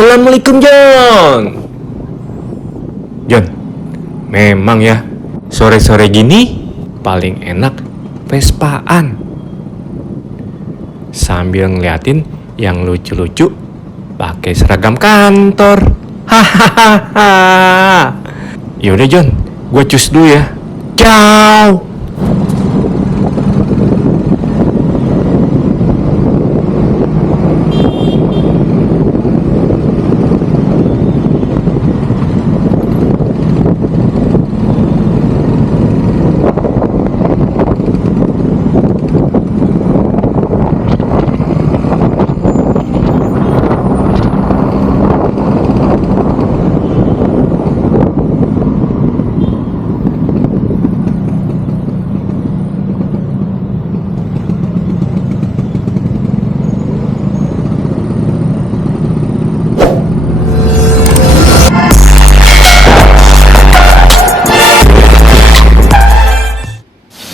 Assalamualaikum John. John, memang ya sore-sore gini paling enak Vespaan sambil ngeliatin yang lucu-lucu pakai seragam kantor. Hahaha. Yaudah John, gue cus dulu ya. Ciao.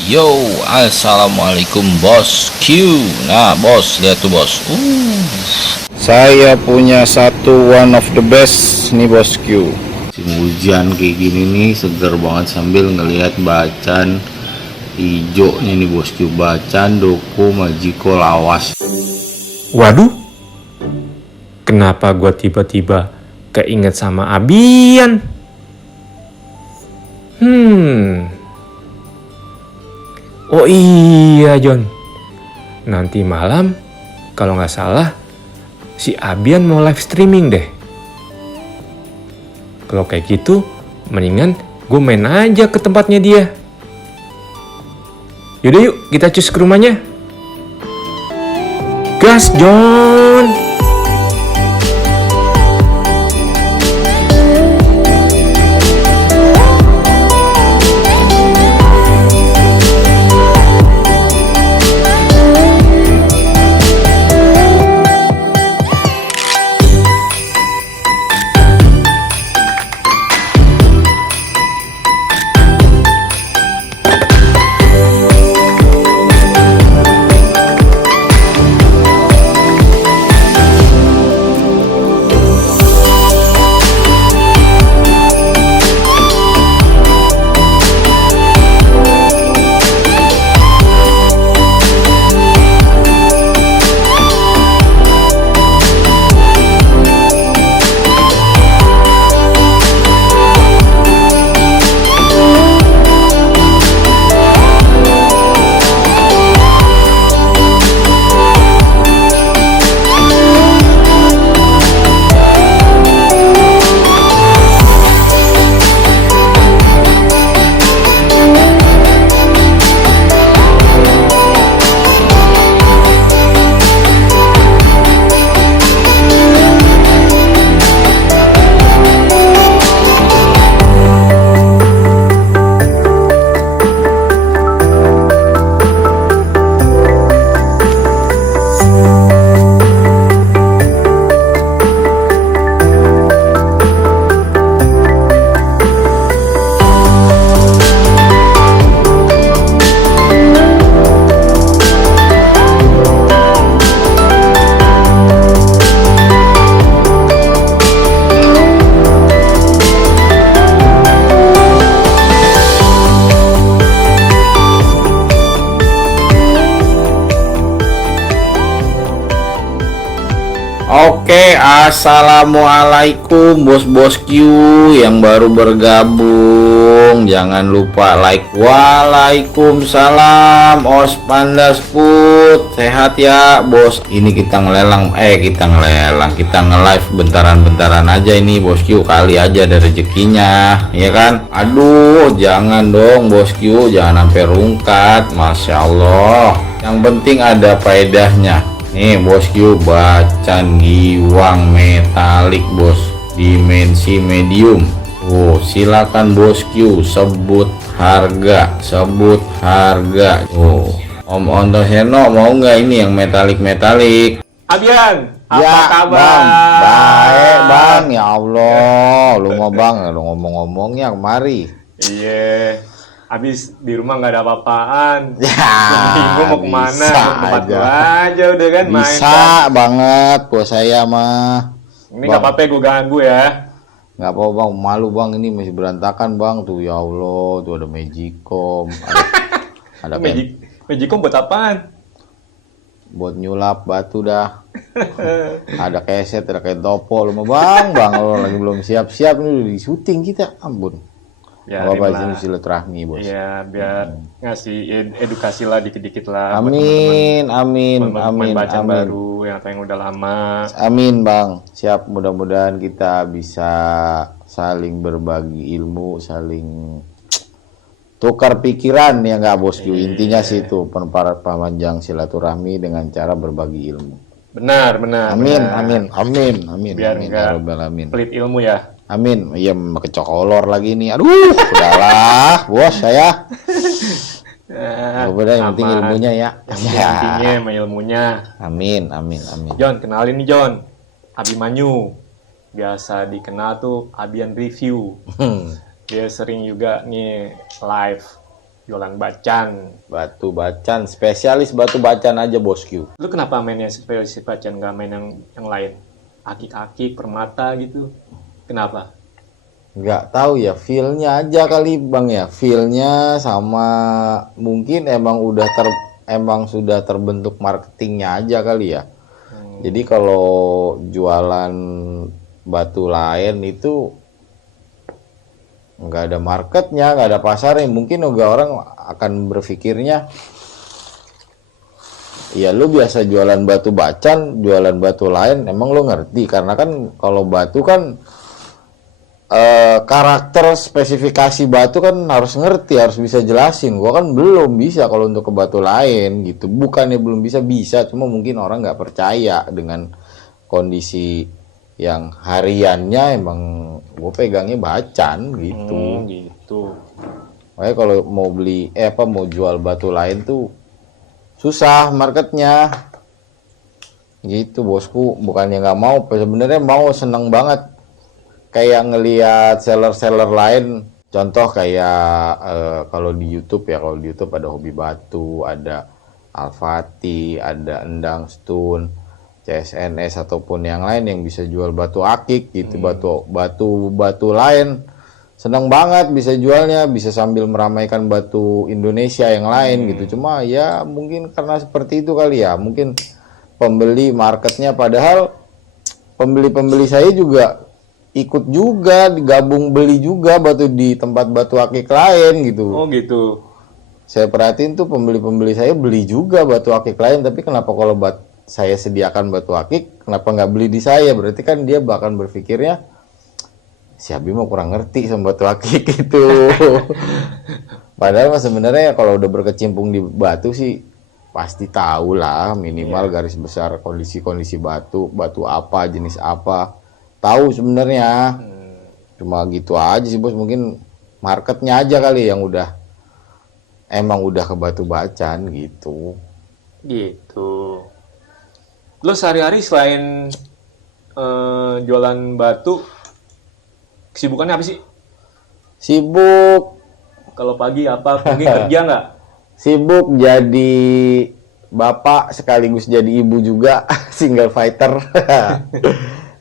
Yo, assalamualaikum bos Q. Nah bos, lihat tuh bos. Saya punya satu one of the best nih bos Q. Musim hujan kayak gini nih seger banget sambil ngelihat bacan hijaunya nih bos Q. Bacan Doko Majiko Lawas. Waduh, kenapa gue tiba-tiba keinget sama Abian? Oh iya John, nanti malam kalau nggak salah si Abian mau live streaming deh. Kalau kayak gitu, mendingan gue main aja ke tempatnya dia. Yaudah yuk, kita cus ke rumahnya. Gas John. Oke, assalamualaikum bos-bos Q yang baru bergabung. Jangan lupa like. Waalaikumsalam Os Pandas Food. Sehat ya bos. Ini kita nge-live bentaran-bentaran aja ini bos Q. Kali aja ada rezekinya, ya kan? Aduh, jangan dong bos Q, jangan sampai rungkat. Masya Allah, yang penting ada faedahnya. Nih bos Q, bacan giwang metalik bos, dimensi medium. Oh silakan bos Q, sebut harga. Oh Om Ontoseno mau nggak ini yang metalik? Abian, apa Ya kabar? bang, baik bang. Ya Allah, lu ngomong-ngomongnya kemari. Iya, abis di rumah nggak ada apa-apaan. Ya, Bingung mau kemana? bisa Tempat aja. gua aja udah kan main. Bisa banget bos saya mah. Ini nggak apa-apa gue ganggu ya. Nggak apa bang, malu bang, ini masih berantakan bang. Tuh ya Allah, tuh ada Magicom, ada Magicom buat apaan? buat nyulap batu dah. Ada keset, ada kayak topo. Lu mah bang, lo lagi belum siap-siap nih udah di syuting kita, ampun. Ya, apa sih silaturahmi bos. Iya, biar ngasih edukasi lah dikit-dikit lah. Amin, amin, Pemain amin, bacaan amin. baru yang udah lama. Amin bang, siap, mudah-mudahan kita bisa saling berbagi ilmu, saling tukar pikiran ya nggak bosku. Intinya sih itu pemanjang silaturahmi dengan cara berbagi ilmu. Benar. Amin. Biar Amin, nggak ya Rabbal alamin. pelit ilmu ya. Amin. Iya, kecokolor lagi nih. Aduh, udahlah, bos saya. Udah, yang penting Aman. ilmunya ya. Intinya sama ilmunya. Amin. John, kenalin nih John. Abimanyu. Biasa dikenal tuh Abian Review. Dia sering juga nih live jualan bacan. Batu bacan, spesialis batu bacan aja bosku. Lu kenapa mainnya spesialis bacan, nggak main yang lain? Akik-akik, permata gitu. Kenapa? Nggak tahu ya, feel-nya aja kali bang ya. Feel-nya sama mungkin emang sudah terbentuk marketingnya aja kali ya. Jadi kalau jualan batu lain itu nggak ada marketnya, nggak ada pasarnya. Mungkin juga orang akan berpikirnya, ya lu biasa jualan batu bacan, jualan batu lain, emang lu ngerti? Karena kan kalau batu kan karakter spesifikasi batu kan harus ngerti, harus bisa jelasin. Gua kan belum bisa kalau untuk ke batu lain gitu. Bukannya belum bisa, cuma mungkin orang nggak percaya dengan kondisi yang hariannya emang gue pegangnya bacan gitu. Gitu. Makanya kalau mau beli mau jual batu lain tuh susah marketnya. Gitu bosku, bukannya nggak mau, sebenarnya mau, seneng banget. Kayak ngelihat seller-seller lain, contoh kayak kalau di YouTube ada Hobi Batu, ada Al-Fatih, ada Endang Stun, CSNS ataupun yang lain yang bisa jual batu akik gitu, batu lain. Senang banget bisa jualnya, bisa sambil meramaikan batu Indonesia yang lain gitu. Cuma ya mungkin karena seperti itu kali ya, mungkin pembeli marketnya, padahal pembeli-pembeli saya juga ikut juga digabung beli juga batu di tempat batu akik lain gitu. Oh gitu. Saya perhatiin tuh pembeli-pembeli saya beli juga batu akik lain, tapi kenapa kalau saya sediakan batu akik, kenapa nggak beli di saya? Berarti kan dia bahkan berpikirnya, si Abi mau kurang ngerti sama batu akik gitu. Padahal sebenarnya kalau udah berkecimpung di batu sih pasti tahu lah minimal garis besar kondisi batu apa, jenis apa. Tahu sebenarnya. Cuma gitu aja sih bos, mungkin marketnya aja kali yang emang udah ke batu bacan gitu. Gitu. Lo sehari-hari selain jualan batu, kesibukannya apa sih? Sibuk. Kalau pagi apa? Mungkin kerja nggak? Sibuk jadi bapak sekaligus jadi ibu juga, single fighter.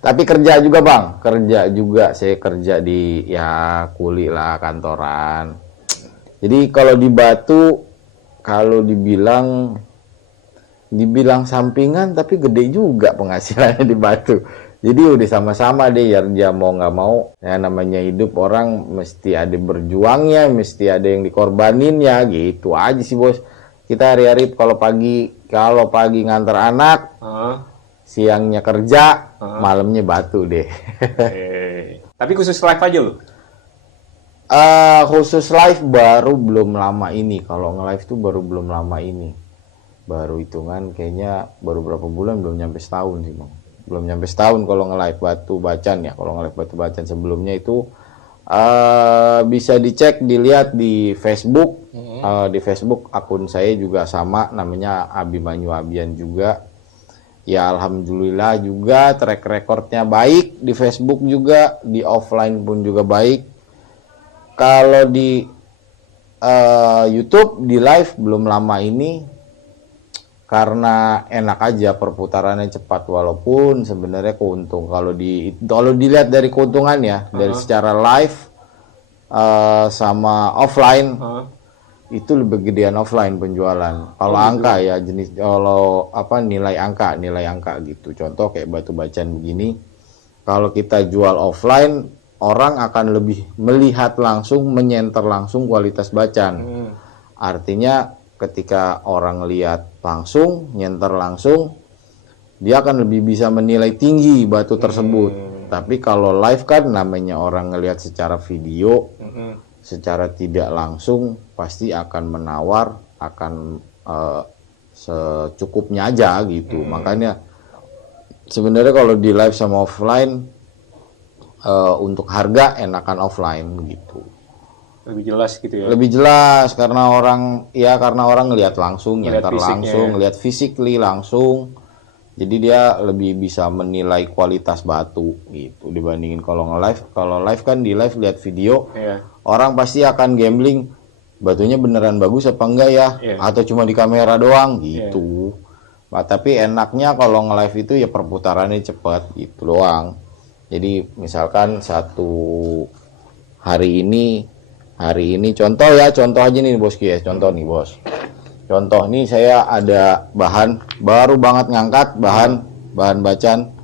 Tapi kerja juga bang, saya kerja di ya kuli lah, kantoran. Jadi kalau di batu, kalau dibilang sampingan tapi gede juga penghasilannya di batu. Jadi udah sama-sama deh, ya dia mau nggak mau, ya namanya hidup orang mesti ada berjuangnya, mesti ada yang dikorbaninnya, gitu aja sih bos. Kita hari-hari kalau pagi ngantar anak, siangnya kerja, malamnya batu deh. Tapi khusus live aja lo? Khusus live baru belum lama ini. Kalau nge-live tuh baru belum lama ini. Baru hitungan kayaknya baru berapa bulan, belum nyampe setahun sih bang. Belum nyampe setahun kalau nge-live batu bacan ya. Kalau nge-live batu bacan sebelumnya itu bisa dilihat di Facebook. Di Facebook akun saya juga sama, namanya Abimanyu Abian juga. Ya alhamdulillah juga track recordnya baik di Facebook juga, di offline pun juga baik. Kalau di YouTube di live belum lama ini karena enak aja, perputarannya cepat, walaupun sebenarnya kalau dilihat dari keuntungan ya, dari secara live sama offline, itu lebih gedean offline penjualan. Kalau angka ya, nilai angka gitu. Contoh kayak batu bacan begini, kalau kita jual offline, orang akan lebih melihat langsung, menyenter langsung kualitas bacan. Artinya ketika orang lihat langsung, nyenter langsung, dia akan lebih bisa menilai tinggi batu tersebut. Tapi kalau live kan namanya orang ngelihat secara video, secara tidak langsung pasti akan menawar, akan secukupnya aja gitu. Makanya sebenarnya kalau di live sama offline, untuk harga enakan offline gitu. Lebih jelas gitu ya. Lebih jelas karena orang ngelihat langsung, nyenter langsung, ya. ngelihat physically langsung. Jadi dia lebih bisa menilai kualitas batu gitu dibandingin kalau nge-live. Kalau live kan di live lihat video, orang pasti akan gambling batunya beneran bagus apa enggak ya, atau cuma di kamera doang gitu. Nah, tapi enaknya kalau nge-live itu ya perputarannya cepat gitu doang. Jadi misalkan hari ini contoh aja nih bosku ya, contoh nih bos. Contoh nih saya ada bahan baru banget ngangkat bahan bacan.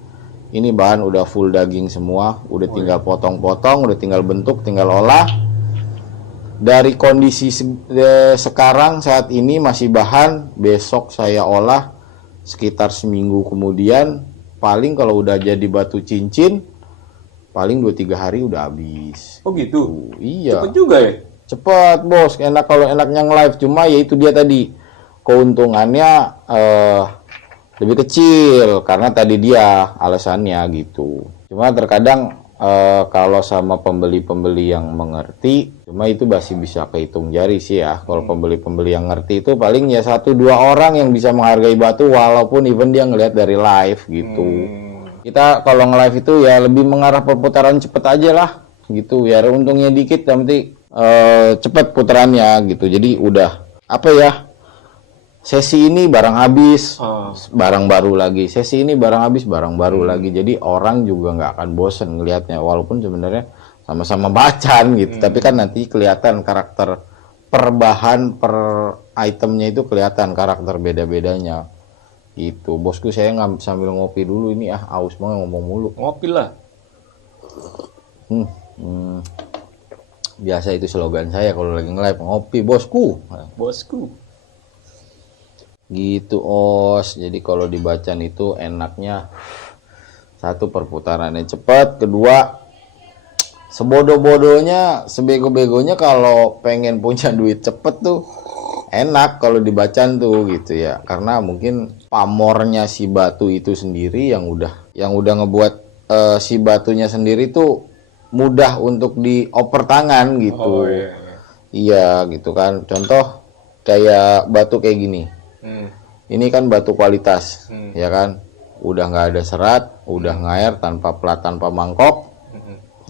Ini bahan udah full daging semua, udah tinggal potong-potong, udah tinggal bentuk, tinggal olah. Dari kondisi sekarang saat ini masih bahan, besok saya olah sekitar seminggu kemudian, paling kalau udah jadi batu cincin paling 2-3 hari udah habis. Oh gitu? Iya. Cepet juga ya? Cepet bos, enak kalau enaknya nge-live. Cuma ya itu dia tadi, keuntungannya lebih kecil karena tadi dia alasannya gitu. Cuma terkadang kalau sama pembeli-pembeli yang mengerti, cuma itu masih bisa kehitung jari sih ya. Kalau pembeli-pembeli yang ngerti itu paling ya 1-2 orang yang bisa menghargai batu walaupun even dia ngelihat dari live gitu. Kita kalau nge-live itu ya lebih mengarah perputaran cepet aja lah gitu, ya untungnya dikit tapi cepet putarannya gitu. Jadi udah sesi ini barang habis, barang baru lagi, sesi ini barang habis, barang baru lagi. Jadi orang juga nggak akan bosen ngelihatnya walaupun sebenarnya sama-sama bacan gitu. Tapi kan nanti kelihatan karakter per bahan, per itemnya itu kelihatan karakter beda-bedanya. Itu bosku, saya sambil ngopi dulu ini, aus banget ngomong mulu. Ngopi lah. Biasa itu slogan saya kalau lagi nge-live, ngopi bosku. Bosku. Gitu os. Jadi kalau dibacan itu enaknya satu, perputarannya cepat, kedua sebodoh-bodohnya, sebego-begonya kalau pengen punya duit cepet tuh enak kalau dibacan tuh gitu ya, karena mungkin pamornya si batu itu sendiri yang udah ngebuat si batunya sendiri tuh mudah untuk dioper tangan gitu. Iya gitu kan. Contoh kayak batu kayak gini, ini kan batu kualitas ya kan, udah nggak ada serat, udah ngair, tanpa plat, tanpa mangkok.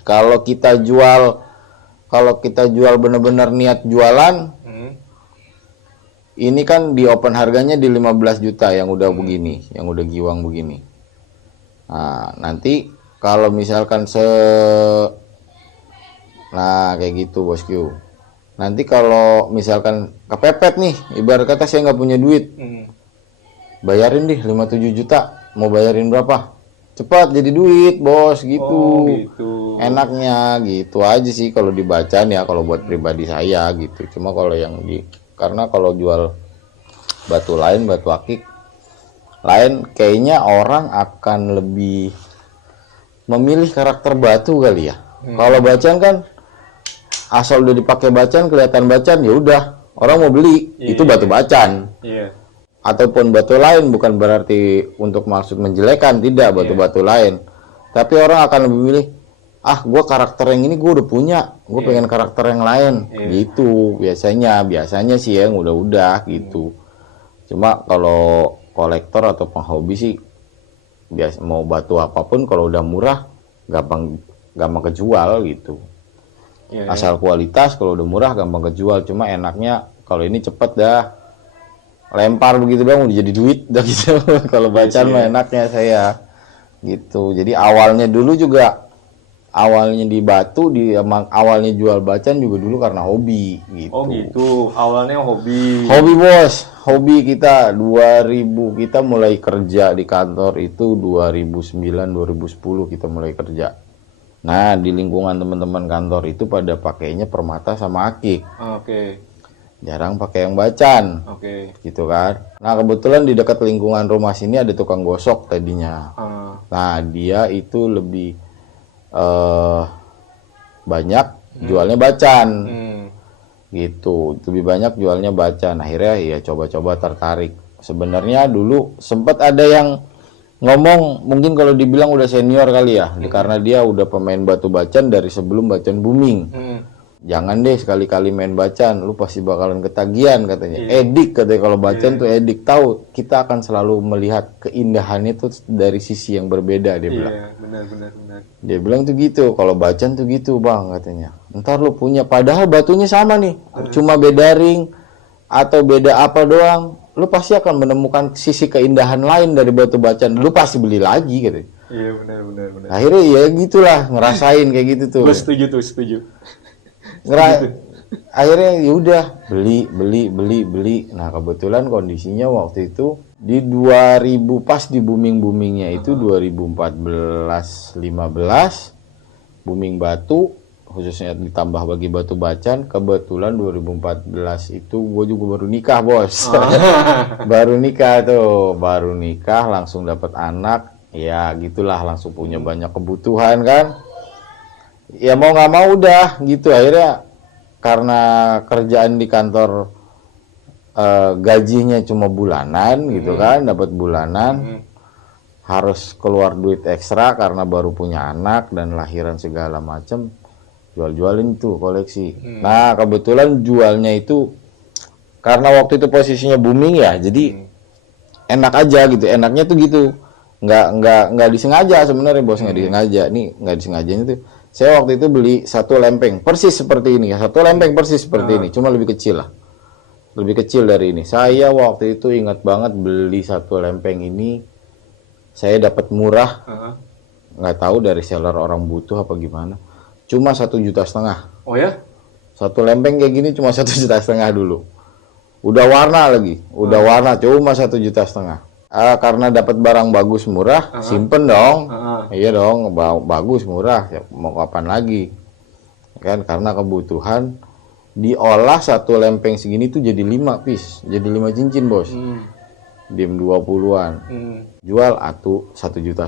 Kalau kita jual bener-bener niat jualan, ini kan di open harganya di 15 juta yang udah begini, yang udah giwang begini. Nah, nanti kalau misalkan nah kayak gitu bosku. Nanti kalau misalkan kepepet nih, ibarat kata saya nggak punya duit, bayarin deh 5-7 juta, mau bayarin berapa? Cepat jadi duit bos gitu. Gitu. Enaknya gitu aja sih kalau dibacan ya, kalau buat pribadi saya gitu. Cuma kalau karena kalau jual batu lain, batu akik lain, kayaknya orang akan lebih memilih karakter batu kali ya. Kalau bacan kan asal udah dipakai bacan, kelihatan bacan, ya udah orang mau beli, itu batu bacan. Ataupun batu lain, bukan berarti untuk maksud menjelekan, tidak, batu-batu lain. Tapi orang akan lebih milih, gue karakter yang ini gue udah punya, gue pengen karakter yang lain, gitu. Biasanya sih yang udah gitu. Cuma kalau kolektor atau penghobi sih, biasa mau batu apapun kalau udah murah, gampang kejual gitu. Asal kualitas, kalau udah murah gampang kejual. Cuma enaknya kalau ini cepet dah, lempar begitu doang udah jadi duit udah gitu. Kalau bacaan sih, mah ya. enaknya saya gitu. Jadi awalnya dulu juga awalnya di Batu emang awalnya jual bacaan juga dulu karena hobi gitu. Oh gitu, awalnya hobi. Hobi bos, hobi kita 2000 kita mulai kerja di kantor itu 2009 2010 kita mulai kerja. Nah, di lingkungan teman-teman kantor itu pada pakainya permata sama akik. Oke, Jarang pakai yang bacaan. oke. Gitu kan. Nah, kebetulan di dekat lingkungan rumah sini ada tukang gosok tadinya. Nah, dia itu lebih banyak jualnya bacaan. Gitu. Lebih banyak jualnya bacaan. Akhirnya ya coba-coba tertarik. Sebenarnya dulu sempat ada yang ngomong, mungkin kalau dibilang udah senior kali ya, karena dia udah pemain batu bacaan dari sebelum bacaan booming. Jangan deh sekali-kali main bacaan, lu pasti bakalan ketagihan katanya. Edik katanya, kalau bacaan tuh edik. Tahu, kita akan selalu melihat keindahannya tuh dari sisi yang berbeda, dia bilang. Iya, benar. Dia bilang tuh gitu, kalau bacaan tuh gitu bang katanya. Ntar lu punya, padahal batunya sama nih, cuma beda ring atau beda apa doang. Lu pasti akan menemukan sisi keindahan lain dari batu bacaan. Lu pasti beli lagi katanya. Iya, benar. Akhirnya ya gitulah, ngerasain kayak gitu tuh. Gue setuju. Akhirnya ya udah beli. Nah, kebetulan kondisinya waktu itu di 2000 pas di boomingnya itu 2014 15 booming batu, khususnya ditambah bagi batu bacaan. Kebetulan 2014 itu gue juga baru nikah bos. baru nikah langsung dapat anak, ya gitulah, langsung punya banyak kebutuhan kan. Ya mau nggak mau udah gitu. Akhirnya karena kerjaan di kantor gajinya cuma bulanan gitu kan, dapat bulanan, harus keluar duit ekstra karena baru punya anak dan lahiran segala macem, jualin tuh koleksi. Nah, kebetulan jualnya itu karena waktu itu posisinya booming ya, jadi enak aja gitu. Enaknya tuh gitu, nggak disengaja sebenarnya bos, nggak disengaja. Nih nggak disengajanya tuh, saya waktu itu beli satu lempeng persis seperti ini ya, ini, cuma lebih kecil lah, lebih kecil dari ini. Saya waktu itu ingat banget beli satu lempeng ini, saya dapat murah, nggak tahu dari seller orang butuh apa gimana, cuma 1,5 juta. Oh ya? Satu lempeng kayak gini cuma 1,5 juta dulu. Udah warna lagi, warna cuma 1,5 juta. Karena dapat barang bagus murah, simpen dong. Iya dong, bagus murah, ya, mau kapan lagi kan, karena kebutuhan. Diolah satu lempeng segini tuh jadi 5 piece, jadi 5 cincin bos. Diem 20-an, jual atuh 1,5 juta.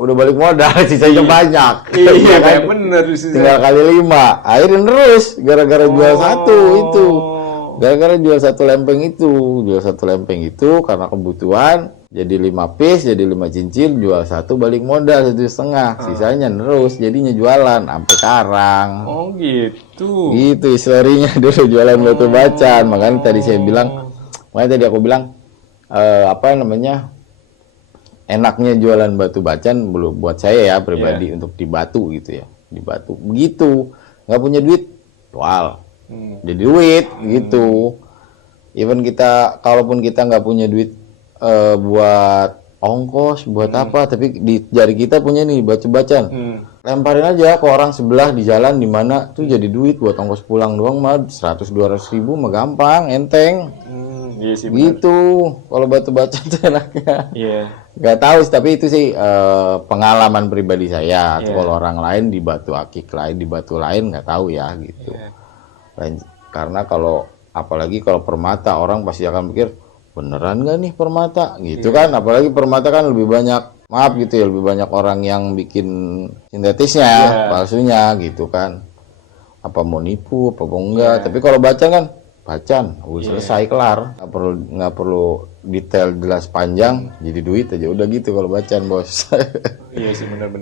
Udah balik modal, sisanya banyak. Iya kan? bener sih. Tinggal kali 5, akhirnya terus gara-gara jual satu itu. Gara-gara jual satu lempeng itu karena kebutuhan, jadi 5 piece, jadi 5 cincin, jual satu balik modal 1,5, sisanya terus jadinya jualan sampai sekarang. Oh gitu. Gitu historinya dulu jualan batu bacaan. Makanya tadi aku bilang apa namanya, enaknya jualan batu bacaan buat saya ya pribadi, untuk di Batu gitu ya, di Batu begitu nggak punya duit jual. Jadi duit gitu. Even kita, kalaupun kita nggak punya duit buat ongkos, buat apa, tapi di jari kita punya nih bacaan, lemparin aja ke orang sebelah di jalan di mana tuh, jadi duit buat ongkos pulang doang mah 100-200 ribu mah gampang, enteng. Iya sih, gitu. Kalau batu bacaan tuh enaknya. Iya. Nggak tahu, tapi itu sih pengalaman pribadi saya. Atau kalau orang lain di batu akik lain, di batu lain nggak tahu ya gitu. Karena kalau apalagi kalau permata, orang pasti akan pikir beneran nggak nih permata gitu kan. Apalagi permata kan lebih banyak, maaf gitu ya, lebih banyak orang yang bikin sintetisnya, palsunya gitu kan. Apa mau nipu apa mau enggak. Tapi kalau bacaan kan bacaan, selesai, kelar, nggak perlu detail jelas panjang, jadi duit aja udah gitu kalau bacaan bos. Iya sih, benar.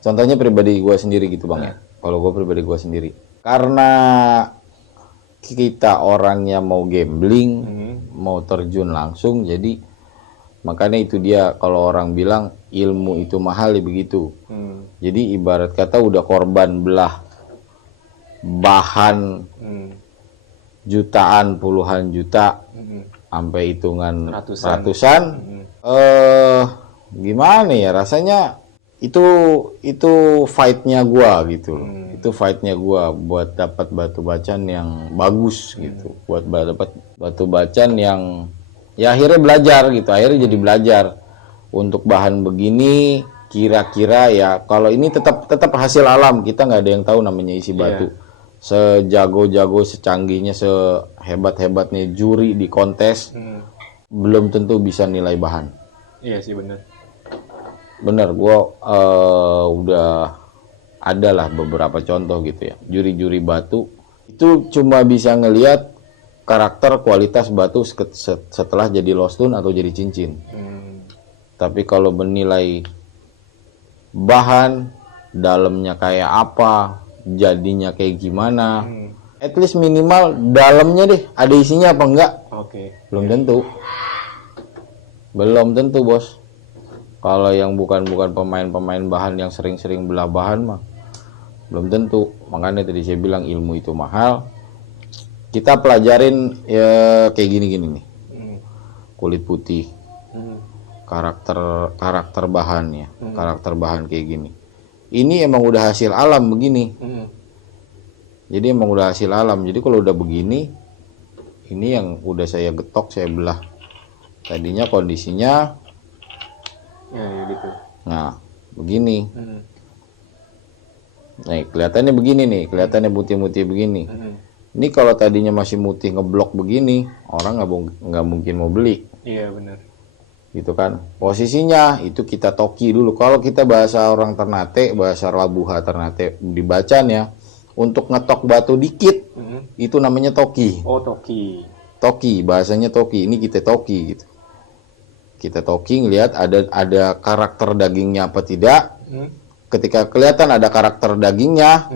Contohnya pribadi gue sendiri gitu bang ya. Kalau gue pribadi gue sendiri, karena kita orangnya mau gambling, mau terjun langsung, jadi makanya itu dia kalau orang bilang ilmu itu mahal ya begitu. Jadi ibarat kata udah korban belah bahan jutaan, puluhan juta, sampai hitungan ratusan. Gimana ya rasanya, itu fightnya gua gitu. Itu fightnya gua buat dapat batu bacan yang bagus gitu, buat dapat batu bacan yang ya akhirnya belajar gitu, akhirnya jadi belajar untuk bahan begini. Kira-kira ya kalau ini tetap hasil alam, kita nggak ada yang tahu namanya isi batu. Sejago-jago, secanggihnya, sehebat-hebatnya juri di kontes, belum tentu bisa nilai bahan. Iya sih, bener. Gue udah ada lah beberapa contoh gitu ya. Juri-juri batu itu cuma bisa ngelihat karakter, kualitas batu setelah jadi lost stone atau jadi cincin. Tapi kalau menilai bahan, dalamnya kayak apa, jadinya kayak gimana, at least minimal dalamnya deh ada isinya apa enggak. Belum tentu. Belum tentu, bos. Kalau yang bukan pemain bahan yang sering-sering belah bahan mah belum tentu. Makanya tadi saya bilang ilmu itu mahal. Kita pelajarin ya kayak gini nih. Kulit putih. Karakter bahannya, karakter bahan kayak gini. Ini emang udah hasil alam begini. Jadi emang udah hasil alam. Jadi kalau udah begini, ini yang udah saya getok, saya belah. Tadinya kondisinya ya gitu. Nah, begini. Nih, kelihatannya begini nih, kelihatannya putih-putih begini. Ini kalau tadinya masih putih ngeblok begini, orang nggak mungkin mau beli. Iya, benar. Gitu kan. Posisinya itu kita toki dulu. Kalau kita bahasa orang Ternate, bahasa Labuha Ternate dibacanya, untuk ngetok batu dikit, itu namanya toki. Oh, toki. Toki, bahasanya toki. Ini kita toki gitu. Kita toki ngelihat ada karakter dagingnya apa tidak. Ketika kelihatan ada karakter dagingnya,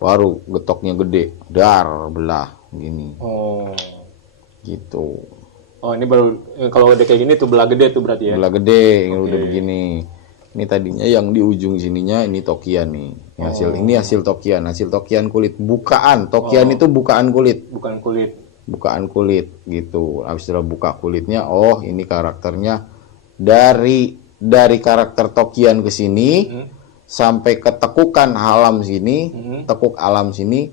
baru getoknya gede, dar belah gini. Oh. Gitu. Oh, ini baru kalau udah kayak gini tuh belah gede tuh berarti ya. Belah gede, yang udah begini. Ini tadinya yang di ujung sininya ini tokian nih. Ini hasil tokian, kulit bukaan. Tokian itu bukaan kulit. Bukaan kulit gitu. Habis itu buka kulitnya, oh ini karakternya dari karakter tokian ke sini sampai ke tekukan alam sini, tekuk alam sini,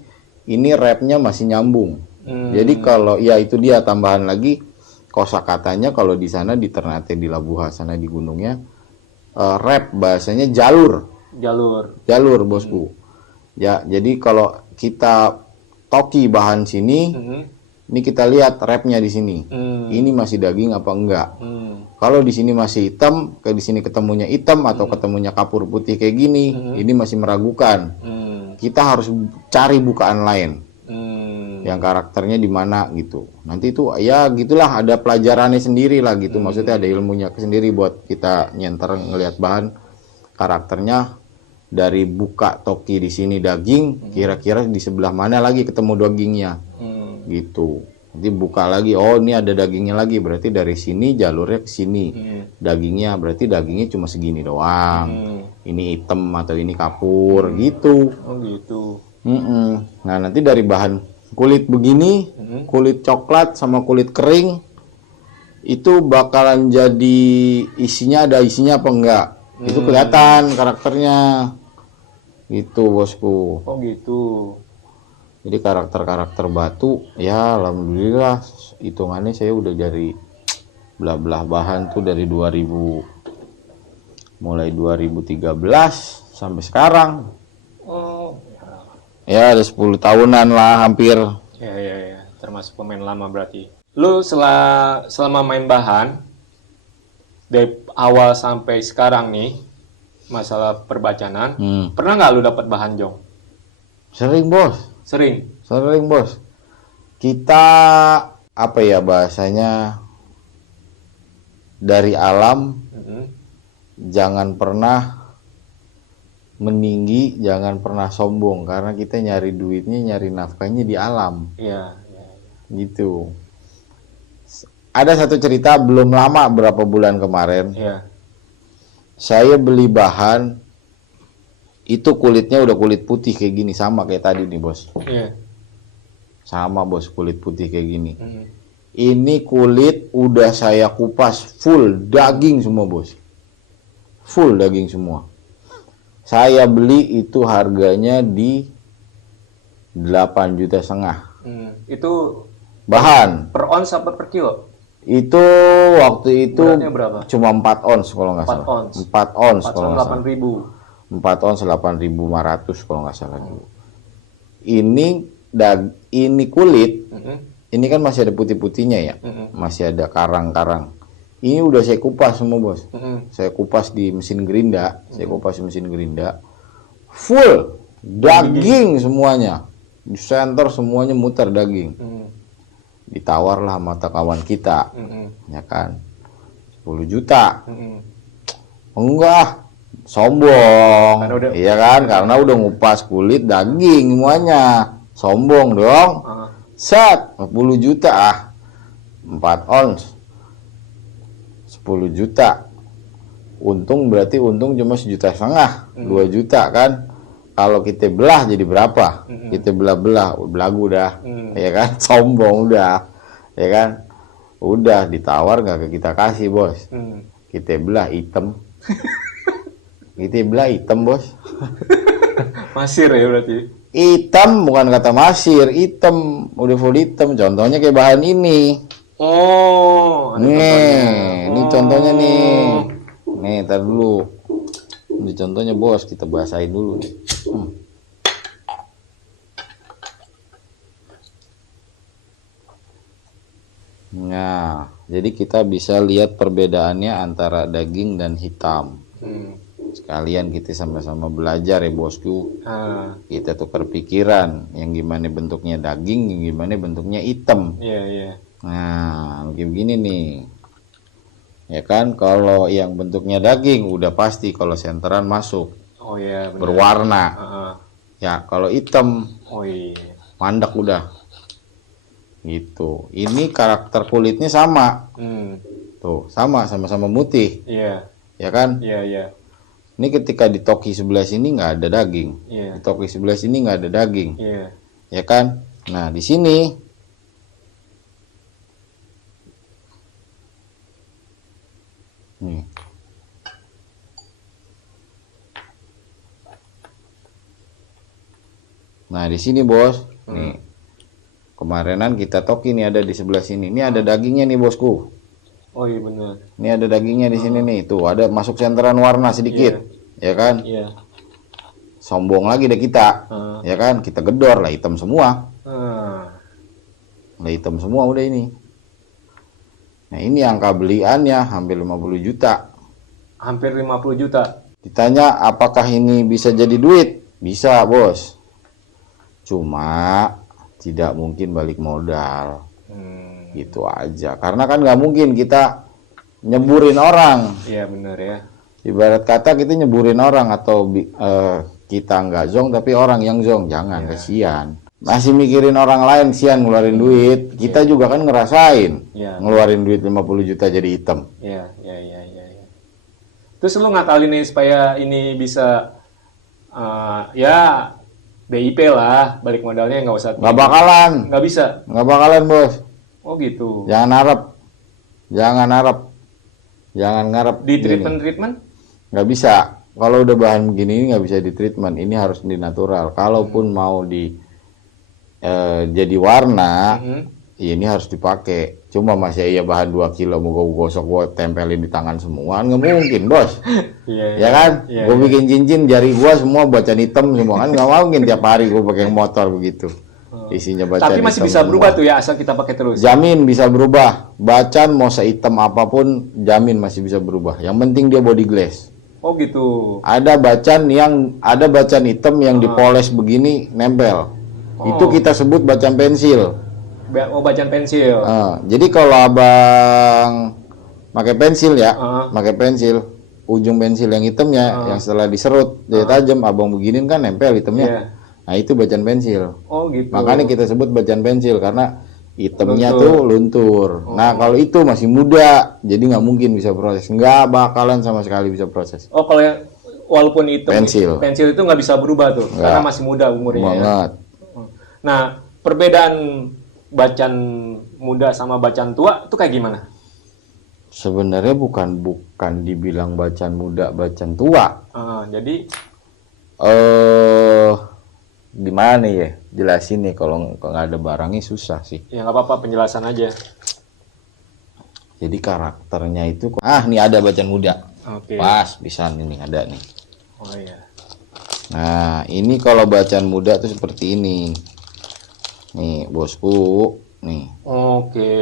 ini rapnya masih nyambung. Jadi kalau ya itu dia tambahan lagi kosakatanya kalau di sana di Ternate, di Labuha sana di gunungnya, rap bahasanya jalur bosku. Ya, jadi kalau kita toki bahan sini, ini kita lihat rapnya di sini. Ini masih daging apa enggak? Kalau di sini masih hitam, kayak di sini ketemunya hitam atau ketemunya kapur putih kayak gini, ini masih meragukan. Kita harus cari bukaan lain. Yang karakternya di mana gitu. Nanti itu ya gitulah, ada pelajarannya sendiri lah gitu. Maksudnya ada ilmunya sendiri buat kita nyenter ngelihat bahan karakternya dari buka toki di sini daging, kira-kira di sebelah mana lagi ketemu dagingnya. Gitu. Nanti buka lagi, oh ini ada dagingnya lagi, berarti dari sini jalurnya ke sini. Dagingnya berarti dagingnya cuma segini doang. Ini hitam atau ini kapur gitu. Oh gitu. Nah, nanti dari bahan kulit begini, kulit coklat sama kulit kering, itu bakalan jadi ada isinya apa enggak. Itu kelihatan karakternya. Gitu, bosku. Oh gitu. Jadi karakter batu, ya alhamdulillah hitungannya saya udah dari belah-belah bahan tuh dari 2000, mulai 2013 sampai sekarang. Ya ada 10 tahunan lah hampir. Ya. Termasuk pemain lama berarti. Lu selama main bahan dari awal sampai sekarang nih, masalah perbacanan, pernah nggak lu dapat bahan, Jong? Sering, bos. Sering, bos. Kita apa ya bahasanya, dari alam, jangan pernah meninggi, jangan pernah sombong, karena kita nyari duitnya, nyari nafkahnya di alam. Iya. Gitu. Ada satu cerita belum lama, berapa bulan kemarin. Iya. Saya beli bahan, itu kulitnya udah kulit putih kayak gini, sama kayak tadi nih, bos. Iya. sama bos, kulit putih kayak gini. Hmm. Ini kulit udah saya kupas full daging semua bos, full daging semua. Saya beli itu harganya di 8,5 juta. Itu Bahan per ons apa per kilo? itu waktu itu Beratnya berapa? cuma 4 ons kalau nggak 4 salah. ons. 4 ons kalau nggak salah. 8.000. 4 ons 8.500 kalau nggak salah dulu. Ini kulit, ini kan masih ada putih-putihnya ya, masih ada karang-karang. Ini udah saya kupas semua bos. Saya kupas di mesin gerinda, full daging semuanya. Di center semuanya muter daging. Ditawarlah mata kawan kita, ya kan, 10 juta. Enggak, sombong, iya kan, karena udah ngupas kulit daging semuanya, sombong dong. Set, 10 juta 4 ons, 10 juta. Untung berarti untung cuma 1,5 juta, 2 juta kan. Kalau kita belah jadi berapa? Kita belah-belah, belagu dah, ya kan, sombong udah, ya kan, udah ditawar nggak kita kasih bos, kita belah hitam, bos. Masir ya berarti. Hitam bukan kata masir, hitam, udah full hitam. Contohnya kayak bahan ini. Oh, Ini contohnya nih. Nih, tar dulu. Ini contohnya bos, kita basahin dulu nih. Nah, jadi kita bisa lihat perbedaannya antara daging dan hitam. Sekalian kita sama-sama belajar ya bosku. Kita tukar pikiran, yang gimana bentuknya daging, yang gimana bentuknya hitam. Nah, begini nih. Ya kan, kalau yang bentuknya daging udah pasti kalau senteran masuk. Oh iya, benar. Berwarna. Ya, kalau hitam, mandek udah. Gitu. Ini karakter kulitnya sama. Tuh, sama-sama putih. Ya kan? Ini ketika di toki sebelah sini nggak ada daging. Di toki sebelah sini nggak ada daging. Ya kan? Nah, di sini nih. Nah, di sini bos. Nih. Kemarinan kita toki nih ada di sebelah sini. Ini ada dagingnya nih bosku. Oh iya benar. Ini ada dagingnya di sini nih. Tuh, ada masuk senteran warna sedikit. Ya kan? Sombong lagi deh kita. Ya kan? Kita gedor lah hitam semua. Lah hitam semua udah ini. Nah, ini angka beliannya hampir 50 juta. Hampir 50 juta. Ditanya apakah ini bisa jadi duit? Bisa, bos. Cuma tidak mungkin balik modal. Gitu aja. Karena kan nggak mungkin kita nyeburin orang. Iya benar ya. Ibarat kata kita nyeburin orang atau kita nggak zong tapi orang yang zong. Jangan, kasihan. Masih mikirin orang lain, sian ngeluarin duit. Kita juga kan ngerasain ngeluarin duit 50 juta jadi hitam. Iya. Terus lu ngakalin nih supaya ini bisa ya BIP lah, balik modalnya nggak usah. Nggak bakalan. Nggak bisa. Nggak bakalan bos. Oh gitu. Jangan harap. Jangan ngarep. Di treatment? Nggak bisa. Kalau udah bahan begini ini nggak bisa di treatment. Ini harus di natural. Kalaupun mau di jadi warna, ya ini harus dipakai. Cuma masih bahan 2 kilo mau gue gosok, gue tempelin di tangan semua, nggak mungkin bos. Ya kan? Gue bikin cincin jari gue semua bacan hitam semua kan, nggak mungkin tiap hari gue pakai motor begitu. Isinya bacan. Tapi masih bisa berubah tuh ya asal kita pakai terus. Jamin bisa berubah. Bacan mau sehitam apapun, jamin masih bisa berubah. Yang penting dia body glass. Oh gitu. Ada bacan hitam yang dipoles begini nempel. Itu kita sebut bacan pensil. Oh, bacan pensil. Jadi kalau abang pakai pensil ya, pakai pensil, ujung pensil yang hitamnya, yang setelah diserut dia tajam, abang beginin kan nempel hitamnya. Nah itu bacan pensil. Oh gitu. Makanya kita sebut bacan pensil karena hitamnya tuh luntur. Nah kalau itu masih muda, jadi nggak mungkin bisa proses, nggak bakalan sama sekali bisa proses. Oh kalau yang walaupun hitam, pensil itu nggak bisa berubah tuh, karena masih muda umurnya. Banget. Nah, perbedaan bacaan muda sama bacaan tua itu kayak gimana? Sebenarnya bukan dibilang bacaan muda, bacaan tua. Jadi Gimana ya jelasin nih, kalau nggak ada barangnya susah sih. ya nggak apa-apa, penjelasan aja. Jadi karakternya itu, nih ada bacaan muda. Oke. Pas bisa nih, ada nih. Oh iya. Nah, ini kalau bacaan muda tuh seperti ini. Nih, bosku, nih. Oke.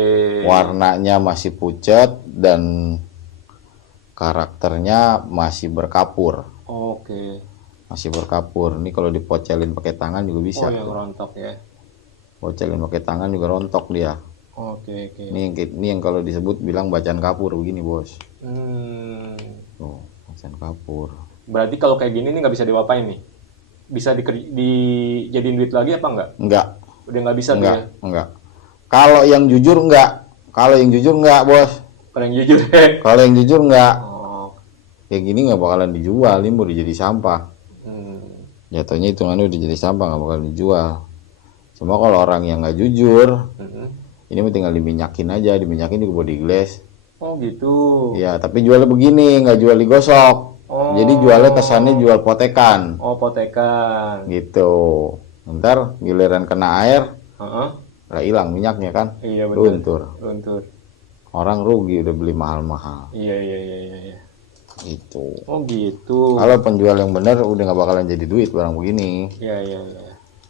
Warnanya masih pucat dan karakternya masih berkapur. Oke. Masih berkapur. Ini kalau dipocelin pakai tangan juga bisa. Oh yang rontok ya. Pocelin pakai tangan juga rontok dia. Oke. Ini yang kalau disebut bilang bacaan kapur begini, Bos. Hmm. Bacaan kapur. Berarti kalau kayak gini nih nggak bisa diapain nih? Bisa dijadiin duit lagi apa enggak? Enggak. Udah nggak bisa tuh ya? Enggak. Kalau yang jujur enggak. Kalau yang jujur enggak, Bos. Kalau yang jujur ya. Kalau yang jujur enggak. Oh. Kayak gini nggak bakalan dijual, ini udah jadi sampah. Jatuhnya hitungannya udah jadi sampah, nggak bakalan dijual. Cuma kalau orang yang nggak jujur, ini mah tinggal diminyakin aja, diminyakin juga body glass. Oh gitu. Ya, tapi jualnya begini, nggak jual digosok. Oh. Jadi jualnya kesannya jual potekan. Oh potekan. Gitu. Ntar giliran kena air, Heeh. lah hilang minyaknya kan. Iya betul. Luntur. Orang rugi udah beli mahal-mahal. Iya. Itu. Oh gitu. Kalau penjual yang benar udah nggak bakalan jadi duit barang begini. Iya.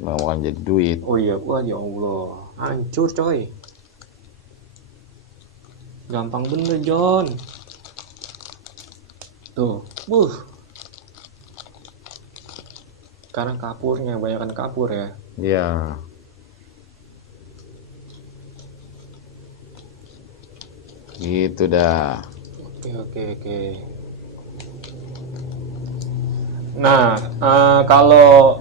Nggak bakalan jadi duit. Oh iya, wah ya Allah, hancur coy. Gampang bener John. Tuh, Karena kapurnya, banyakan kapur ya. Iya. Gitu dah. Oke. Nah, kalau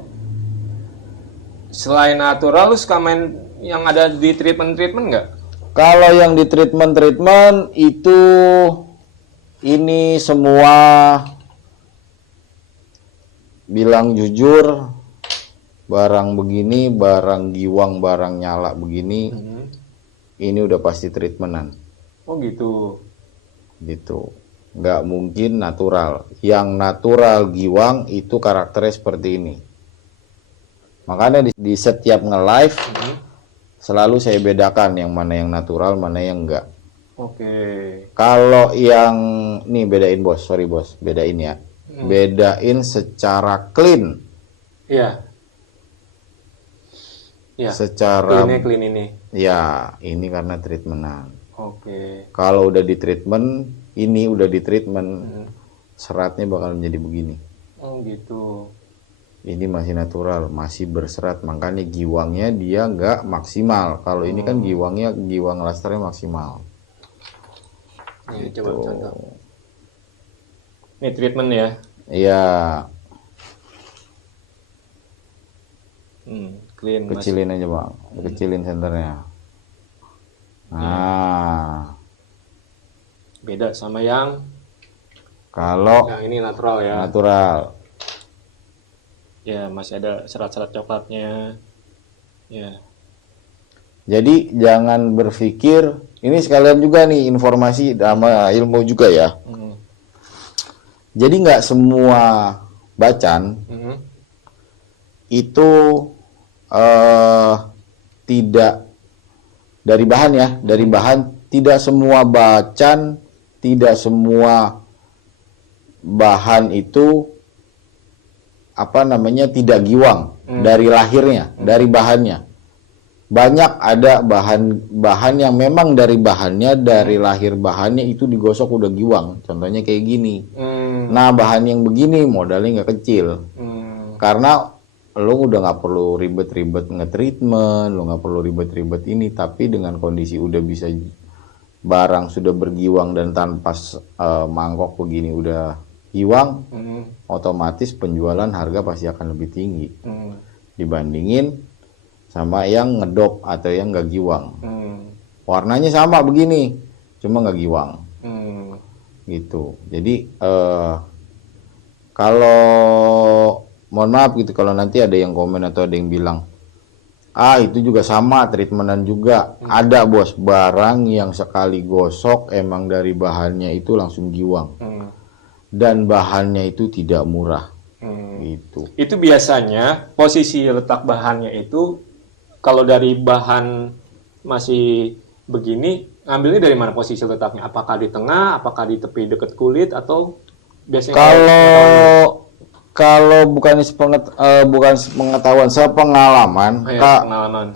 selain natural, lu suka main yang ada di treatment nggak? Kalau yang di treatment itu ini semua bilang jujur, barang begini, barang giwang, barang nyala begini, ini udah pasti treatmentan. Oh gitu. Gitu. Nggak mungkin natural. Yang natural giwang itu karakternya seperti ini. Makanya di setiap nge-live selalu saya bedakan yang mana yang natural, mana yang enggak. Oke. Kalau yang nih bedain bos, sorry bos, bedain ya. Bedain secara clean. Iya. Secara clean ini. Ya, ini karena treatmentan. Oke. Kalau udah di treatment, ini udah di treatment, seratnya bakal menjadi begini. Oh gitu. Ini masih natural, masih berserat, makanya giwangnya dia nggak maksimal. Kalau ini kan giwang lasternya maksimal. Nih, Gitu. coba contoh. Ini treatment ya. Iya, Clean. kecilin aja bang, kecilin senternya. Nah, Beda sama yang kalau ini natural ya. natural, Ya, masih ada serat-serat coklatnya. Ya. jadi jangan berpikir, ini sekalian juga nih informasi sama ilmu juga ya. Jadi nggak semua bacan itu tidak dari bahan ya, dari bahan. Tidak semua bacan, tidak semua bahan itu tidak giwang dari lahirnya, dari bahannya. Banyak ada bahan yang memang dari bahannya, dari lahir bahannya itu digosok udah giwang. Contohnya kayak gini. Nah, bahan yang begini modalnya nggak kecil. Karena lo udah nggak perlu ribet-ribet nge-treatment, lo nggak perlu ribet-ribet ini, tapi dengan kondisi udah bisa barang sudah bergiwang dan tanpa mangkok begini udah giwang, otomatis penjualan harga pasti akan lebih tinggi dibandingin sama yang ngedop atau yang nggak giwang. Warnanya sama begini, cuma nggak giwang. Gitu. Jadi kalau mohon maaf gitu kalau nanti ada yang komen atau ada yang bilang Itu juga sama, treatmentan juga. Ada bos, barang yang sekali gosok emang dari bahannya itu langsung giwang. Dan bahannya itu tidak murah. Gitu. Itu biasanya posisi letak bahannya itu kalau dari bahan masih begini, ngambilnya dari mana posisi letaknya? Apakah di tengah, apakah di tepi dekat kulit, atau biasanya Kalau bukan pengetahuan, sepengalaman, pengalaman.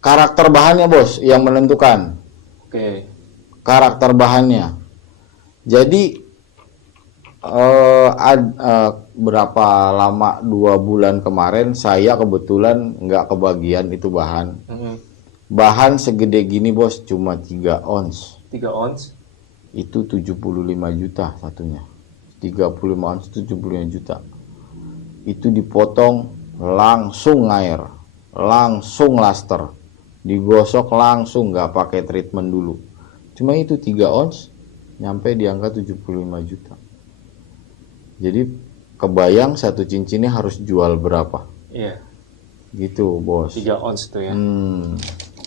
Karakter bahannya bos yang menentukan. Oke. Karakter bahannya. Jadi berapa lama, 2 bulan kemarin saya kebetulan nggak kebagian itu bahan. Bahan segede gini bos, cuma 3 ons. 3 ons? Itu 75 juta satunya. 35 ons 75 juta. Itu dipotong langsung air, langsung laster, digosok langsung, nggak pakai treatment dulu. Cuma itu 3 ons nyampe di angka 75 juta. Jadi kebayang satu cincinnya harus jual berapa? Iya. Gitu bos. 3 ons tuh ya.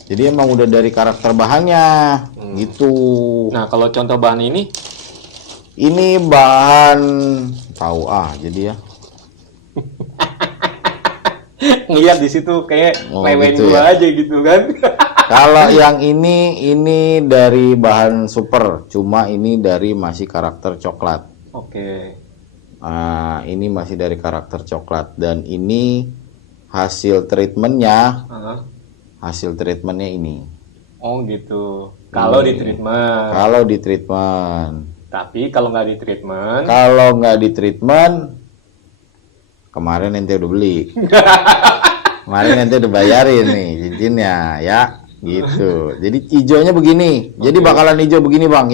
Jadi emang udah dari karakter bahannya gitu. Nah, kalau contoh bahan ini bahan tahu jadi ya. ngeliat di situ kayak lewen gitu gua ya. aja gitu kan. Kalau yang ini dari bahan super, cuma ini dari masih karakter coklat. Oke. Nah, ini masih dari karakter coklat dan ini hasil treatmentnya. Hasil treatmentnya ini. Oh gitu. Kalau di treatment. Kalau di treatment. Tapi kalau nggak di treatment. Kalau nggak di treatment, kemarin ente udah beli. Kemarin ente udah bayarin nih cincinnya, ya, gitu. Jadi hijaunya begini. Jadi bakalan hijau begini bang.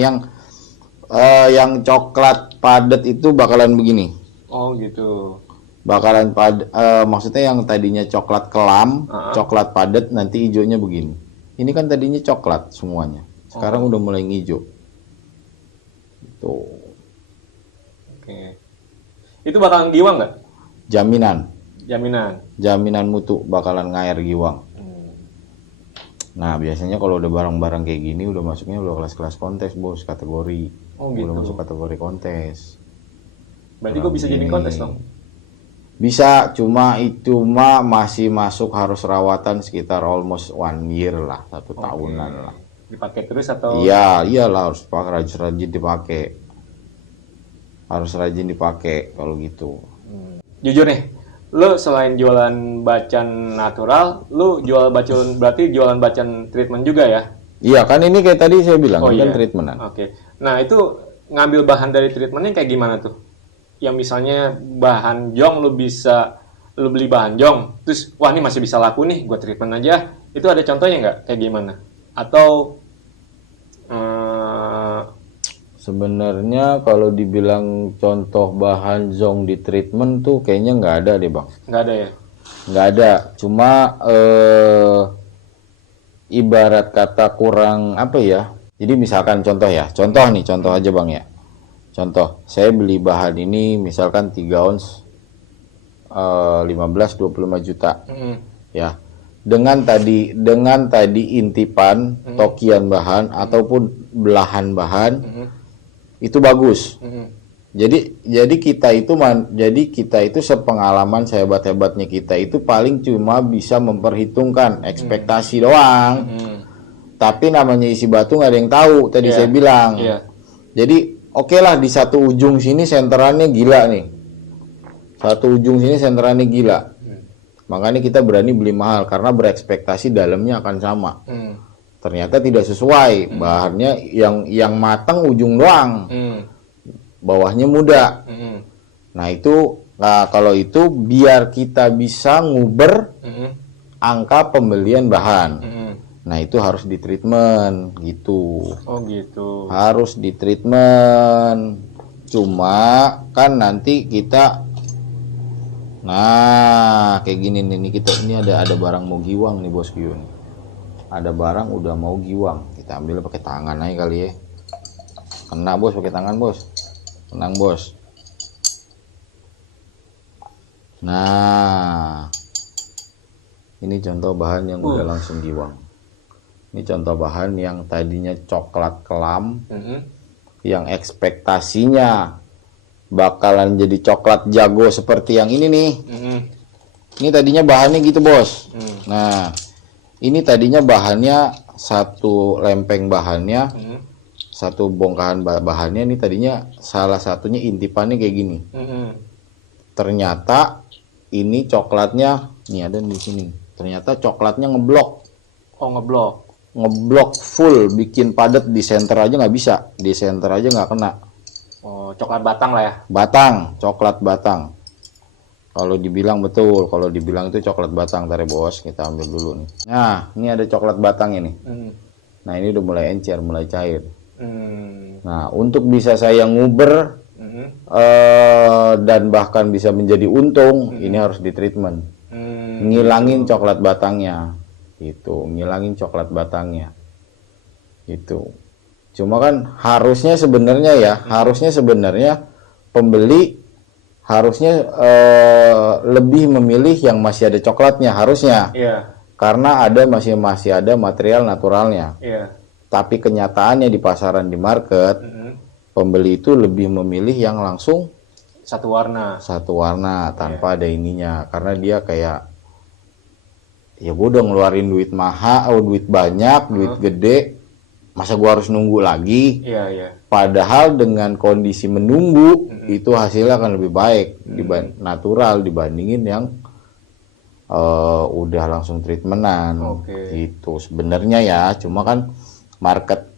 Yang coklat padat itu bakalan begini. Oh gitu. Bakalan maksudnya yang tadinya coklat kelam, coklat padat, nanti hijaunya begini. Ini kan tadinya coklat semuanya. Sekarang udah mulai hijau. Tuh. Oke. Itu bakalan giwang nggak? Jaminan. Jaminan mutu bakalan ngair giwang. Nah, biasanya kalau udah barang-barang kayak gini udah masuknya udah kelas-kelas kontes, bos, kategori. Oh gitu. Udah masuk kategori kontes. Berarti gue bisa jadi kontes dong? Bisa, cuma itu masih masuk harus rawatan sekitar almost 1 year lah, 1 tahunan lah. Dipakai terus atau? Iya, iyalah harus rajin dipakai. Harus rajin dipakai kalau gitu. Jujur nih, lu selain jualan bacan natural, lu berarti jualan bacan treatment juga ya? Iya, kan ini kayak tadi saya bilang, kan treatmentan. Oke. Nah, itu ngambil bahan dari treatmentnya kayak gimana tuh? Yang misalnya bahan jong lu beli bahan jong, terus wah ini masih bisa laku nih, gua treatment aja. Itu ada contohnya nggak? Kayak gimana? Atau sebenarnya kalau dibilang contoh bahan zong di treatment tuh kayaknya nggak ada deh bang. Nggak ada ya? Nggak ada, cuma ibarat kata kurang apa ya. Jadi misalkan contoh aja bang ya. Contoh, saya beli bahan ini misalkan 3 ons 15-25 juta. Ya. Dengan tadi intipan, tokian bahan ataupun belahan bahan itu bagus. Jadi kita itu sepengalaman sehebat-hebatnya kita itu paling cuma bisa memperhitungkan ekspektasi doang. Tapi namanya isi batu nggak ada yang tahu tadi saya bilang. Jadi oke lah di satu ujung sini senterannya gila nih. Satu ujung sini senterannya gila. Makanya kita berani beli mahal karena berekspektasi dalamnya akan sama. Ternyata tidak sesuai. Bahannya yang matang ujung doang. Bawahnya muda. Nah, kalau itu biar kita bisa nguber angka pembelian bahan. Nah, itu harus di treatment gitu. Oh gitu. Harus di treatment. Cuma kan nanti kita kayak gini nih ini ada barang mau giwang nih bosku nih. Ada barang udah mau giwang. Kita ambil pakai tangan aja kali ya. Kena bos pakai tangan bos. Tenang bos. Nah. Ini contoh bahan yang udah langsung giwang. Ini contoh bahan yang tadinya coklat kelam, yang ekspektasinya bakalan jadi coklat jago seperti yang ini nih. Ini tadinya bahannya gitu bos. Nah, ini tadinya bahannya satu lempeng bahannya, satu bongkahan bahannya. Ini tadinya salah satunya intipannya kayak gini. Ternyata ini coklatnya, nih ada di sini. Ternyata coklatnya ngeblok. Oh, ngeblok. Ngeblok full, bikin padat di center aja nggak bisa. Di center aja nggak kena. Oh, coklat batang lah ya. Batang, coklat batang. Kalau dibilang betul, kalau dibilang itu coklat batang, tarik bos, kita ambil dulu nih. Nah, ini ada coklat batang ini. Nah, ini udah mulai encer, mulai cair. Nah, untuk bisa saya nguber dan bahkan bisa menjadi untung, ini harus di treatment. Ngilangin coklat batangnya. Itu, ngilangin coklat batangnya. Itu. Cuma kan harusnya sebenarnya pembeli harusnya lebih memilih yang masih ada coklatnya harusnya. Karena masih ada material naturalnya. Tapi kenyataannya di pasaran, di market, pembeli itu lebih memilih yang langsung satu warna tanpa ada ininya, karena dia kayak ya gue udah ngeluarin duit mahal, duit banyak, duit gede, masa gue harus nunggu lagi. Padahal dengan kondisi menunggu itu hasilnya akan lebih baik natural dibandingin yang udah langsung treatmentan. Itu sebenarnya ya, cuma kan market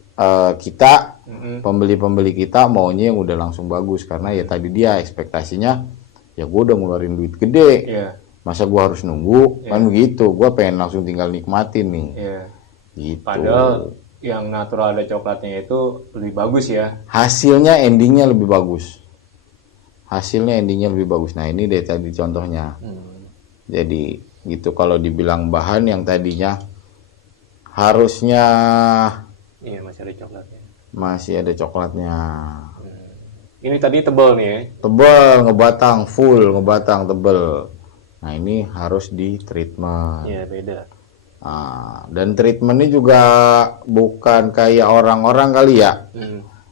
kita, pembeli-pembeli kita maunya yang udah langsung bagus, karena ya tadi dia ekspektasinya ya gue udah ngeluarin duit gede, masa gue harus nunggu, kan begitu. Gue pengen langsung tinggal nikmatin nih. Gitu. Padahal yang natural ada coklatnya itu lebih bagus ya. Hasilnya endingnya lebih bagus. Nah, ini deh tadi contohnya. Jadi gitu, kalau dibilang bahan yang tadinya harusnya masih ada coklatnya. Ini tadi tebal nih ya. Tebal, ngebatang, full ngebatang, tebel. Nah, ini harus di treatment. Beda. Nah, dan treatmentnya juga bukan kayak orang-orang kali ya.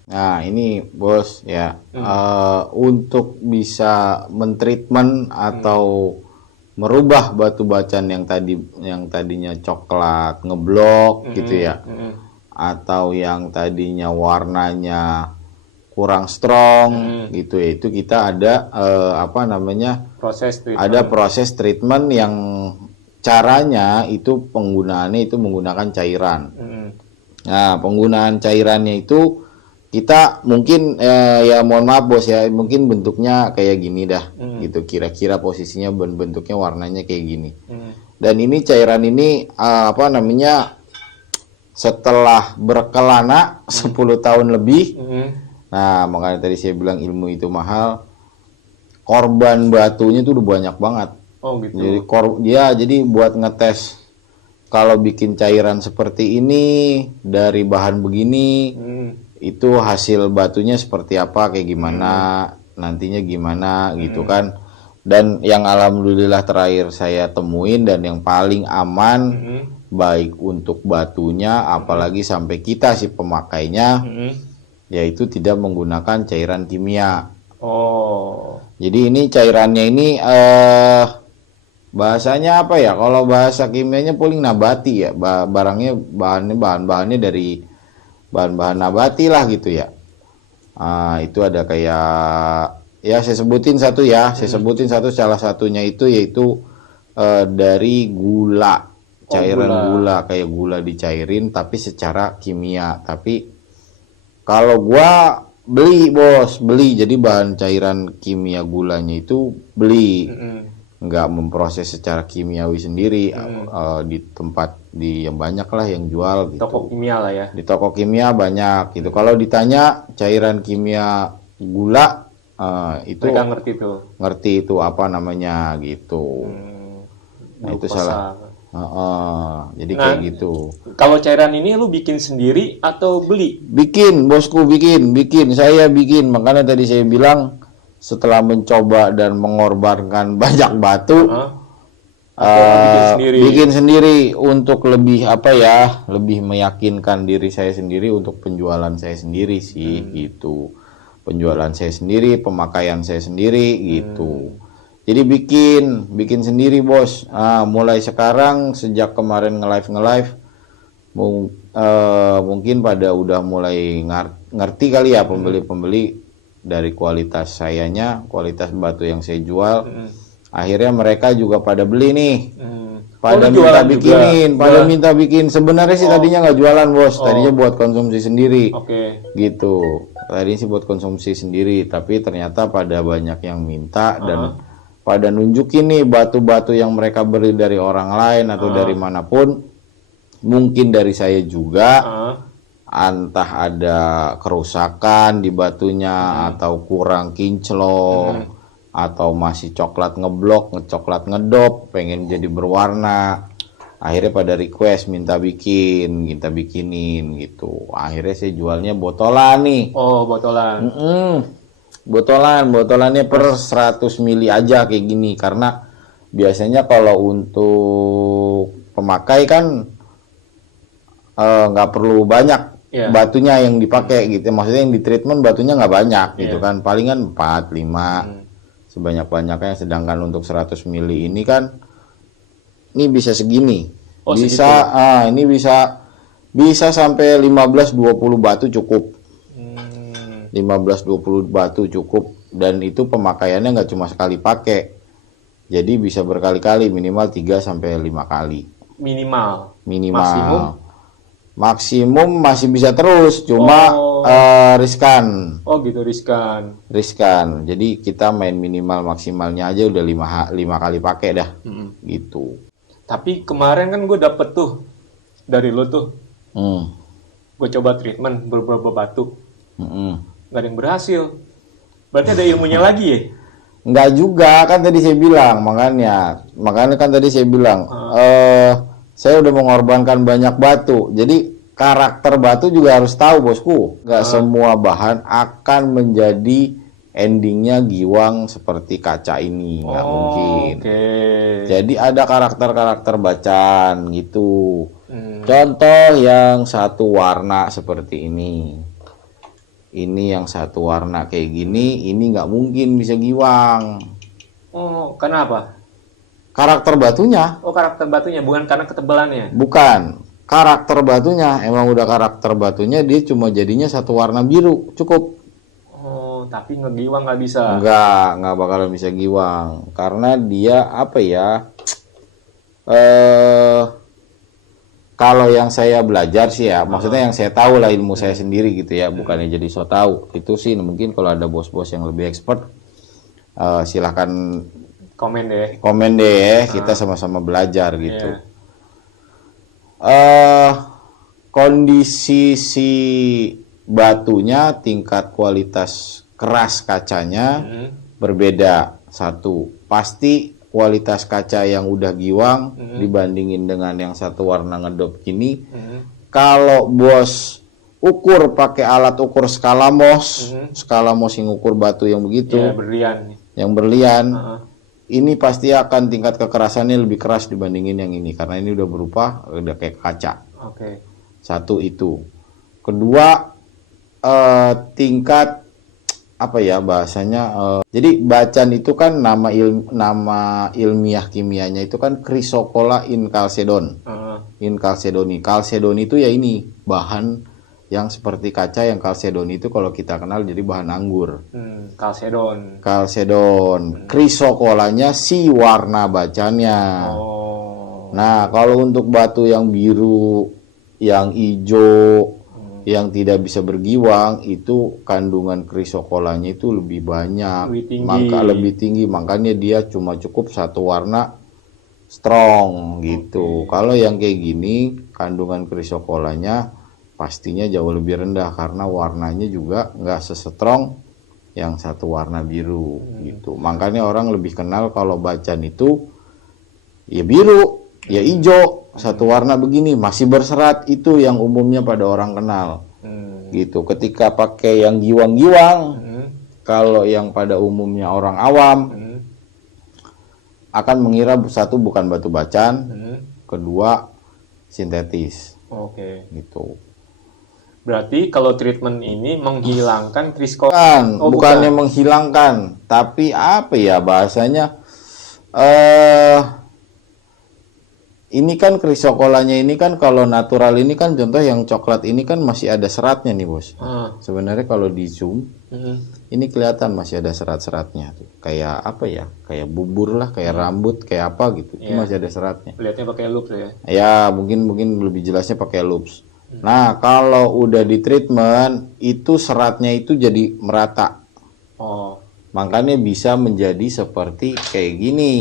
Nah, ini bos ya, untuk bisa mentreatment atau merubah batu bacan yang tadinya coklat ngeblok gitu ya, atau yang tadinya warnanya kurang strong gitu ya, itu kita ada proses treatment yang caranya itu penggunaannya itu menggunakan cairan. Nah, penggunaan cairannya itu kita mungkin ya mohon maaf bos ya, mungkin bentuknya kayak gini dah gitu, kira-kira posisinya bentuknya warnanya kayak gini. Dan ini cairan ini setelah berkelana 10 tahun lebih. Nah, makanya tadi saya bilang ilmu itu mahal. Korban batunya itu udah banyak banget. Oh gitu. Jadi buat ngetes kalau bikin cairan seperti ini dari bahan begini, itu hasil batunya seperti apa, kayak gimana, nantinya gimana gitu kan. Dan yang alhamdulillah terakhir saya temuin dan yang paling aman, baik untuk batunya apalagi sampai kita si pemakainya, yaitu tidak menggunakan cairan kimia. Jadi ini cairannya ini bahasanya apa ya? Kalau bahasa kimianya paling nabati ya. Bahannya dari bahan-bahan nabati lah gitu ya. Itu ada kayak ya saya sebutin satu ya. Salah satunya itu yaitu dari gula. Cairan gula, kayak gula dicairin tapi secara kimia. Tapi kalau gua beli jadi bahan cairan kimia gulanya itu beli, nggak memproses secara kimiawi sendiri. Di tempat yang banyak lah yang jual gitu. Toko kimia lah ya. Di toko kimia banyak gitu. Kalau ditanya cairan kimia gula, itu mereka ngerti itu apa namanya gitu. Nah, itu salah. Jadi kayak gitu. Kalau cairan ini lu bikin sendiri atau beli? Bikin, bosku, bikin. Saya bikin. Makanya tadi saya bilang setelah mencoba dan mengorbankan banyak batu, bikin sendiri untuk lebih apa ya, lebih meyakinkan diri saya sendiri untuk penjualan saya sendiri sih gitu. Penjualan saya sendiri, pemakaian saya sendiri gitu. Jadi bikin sendiri bos. Mulai sekarang sejak kemarin nge-live mungkin pada udah mulai ngerti kali ya pembeli-pembeli dari kualitas sayanya, kualitas batu yang saya jual. Akhirnya mereka juga pada beli nih, pada minta bikinin, pada minta bikin. Sebenarnya sih tadinya nggak jualan bos, tadinya buat konsumsi sendiri, gitu. Tadinya sih buat konsumsi sendiri, tapi ternyata pada banyak yang minta dan pada nunjukin nih batu-batu yang mereka beli dari orang lain atau dari manapun, mungkin dari saya juga. Entah ada kerusakan di batunya atau kurang kinclong. Atau masih coklat ngeblok, ngecoklat ngedop, pengen jadi berwarna. Akhirnya pada request minta bikinin gitu. Akhirnya saya jualnya botolan nih. Oh, botolan. Botolannya per 100 mili aja kayak gini. Karena biasanya kalau untuk pemakai kan nggak perlu banyak batunya yang dipakai gitu. Maksudnya yang di treatment batunya nggak banyak gitu kan. Palingan 4, 5. Sebanyak-banyaknya, sedangkan untuk 100 mili ini kan ini bisa segini. Ini bisa sampai 15-20 batu cukup. 15-20 batu cukup, dan itu pemakaiannya nggak cuma sekali pakai. Jadi bisa berkali-kali, minimal 3 sampai 5 kali. Minimal. Maksimum masih bisa terus, cuma riskan. Oh gitu, riskan. Jadi kita main minimal maksimalnya aja udah 5 kali pakai dah. Gitu. Tapi kemarin kan gue dapet tuh dari lo tuh. Gue coba treatment beberapa batu. Gak ada yang berhasil. Berarti ada ilmunya lagi ya? Enggak juga, kan tadi saya bilang, makanya kan tadi saya bilang saya udah mengorbankan banyak batu. Jadi karakter batu juga harus tahu bosku. Gak semua bahan akan menjadi endingnya giwang seperti kaca ini, nggak mungkin. Jadi ada karakter bacaan gitu. Contoh yang satu warna seperti ini. Ini yang satu warna kayak gini, ini nggak mungkin bisa giwang. Oh, kenapa? Karakter batunya. Oh, karakter batunya, bukan karena ketebalannya? Bukan. Karakter batunya, emang udah karakter batunya, dia cuma jadinya satu warna biru, cukup. Oh, tapi ngegiwang nggak bisa? Nggak bakalan bisa giwang. Karena dia, apa ya, kalau yang saya belajar sih ya, maksudnya yang saya tahu lah, ilmu saya sendiri gitu ya, bukannya jadi so tahu. Itu sih mungkin kalau ada bos-bos yang lebih expert, silahkan komen deh, kita sama-sama belajar gitu. Kondisi si batunya, tingkat kualitas keras kacanya berbeda. Satu, pasti kualitas kaca yang udah giwang dibandingin dengan yang satu warna ngedop gini. Kalau bos ukur pakai alat ukur skala Mohs, skala Mohs yang ukur batu yang begitu, yang berlian, ini pasti akan tingkat kekerasannya lebih keras dibandingin yang ini, karena ini udah udah kayak kaca. Satu itu. Kedua, tingkat apa ya bahasanya, jadi bacan itu kan nama ilmiah kimianya itu kan Chrysocolla incalcedon. Incalcedoni. Calcedoni itu ya ini bahan yang seperti kaca, yang kalsedon itu kalau kita kenal jadi bahan anggur. Calcedon. Chrysocollanya si warna bacannya. Nah, kalau untuk batu yang biru, yang hijau, yang tidak bisa bergiwang, itu kandungan chrysocollanya itu lebih banyak, lebih tinggi, makanya dia cuma cukup satu warna strong gitu. Kalau yang kayak gini, kandungan chrysocollanya pastinya jauh lebih rendah karena warnanya juga nggak sestrong yang satu warna biru gitu. Makanya orang lebih kenal kalau bacan itu ya biru, ya hijau, satu warna begini masih berserat, itu yang umumnya pada orang kenal gitu. Ketika pakai yang giwang-giwang, kalau yang pada umumnya orang awam akan mengira satu bukan batu bacan, Hmm. kedua sintetis Oke. gitu. Berarti kalau treatment ini menghilangkan kriskol. Kan, Oh, bukannya bukan. menghilangkan, tapi apa ya bahasanya? Ini kan krisokolanya ini kan kalau natural ini kan contoh yang coklat ini kan masih ada seratnya nih bos. Ah. Sebenarnya kalau di zoom Hmm. ini kelihatan masih ada serat-seratnya tuh. Kayak apa ya? Kayak bubur lah, kayak rambut, kayak apa gitu. Itu Iya. masih ada seratnya. Lihatnya pakai loop ya. Ya mungkin lebih jelasnya pakai loops. Nah kalau udah di treatment itu seratnya itu jadi merata. Oh. Makanya bisa menjadi seperti kayak gini.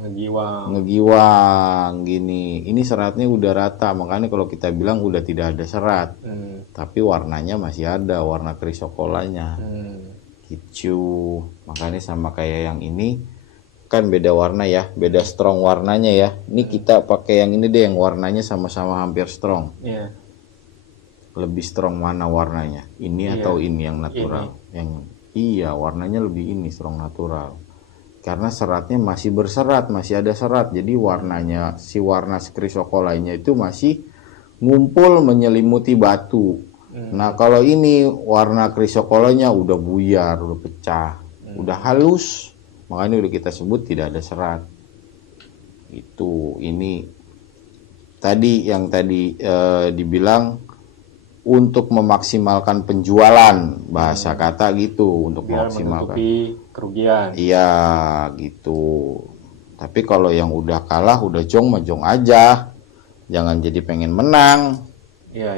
Ngegiwang. Ngegiwang gini. Ini seratnya udah rata, makanya kalau kita bilang udah tidak ada serat, tapi warnanya masih ada, warna krisokolanya gitu. Makanya sama kayak yang ini kan beda warna ya, beda strong warnanya ya. Ini kita pakai yang ini deh, yang warnanya sama-sama hampir strong. Iya. Lebih strong mana warnanya, ini Iya. atau ini yang natural? Yang iya warnanya lebih ini strong natural. Karena seratnya masih berserat, masih ada serat. Jadi warnanya, si warna krisokolanya itu masih ngumpul menyelimuti batu. Nah kalau ini warna krisokolanya udah buyar, udah pecah, udah halus. Makanya udah kita sebut tidak ada serat. Itu ini tadi yang tadi dibilang untuk memaksimalkan penjualan, bahasa kata gitu, untuk Biar memaksimalkan. menutupi kerugian. Iya gitu. Tapi kalau yang udah kalah udah jong aja. Jangan jadi pengen menang. Iya.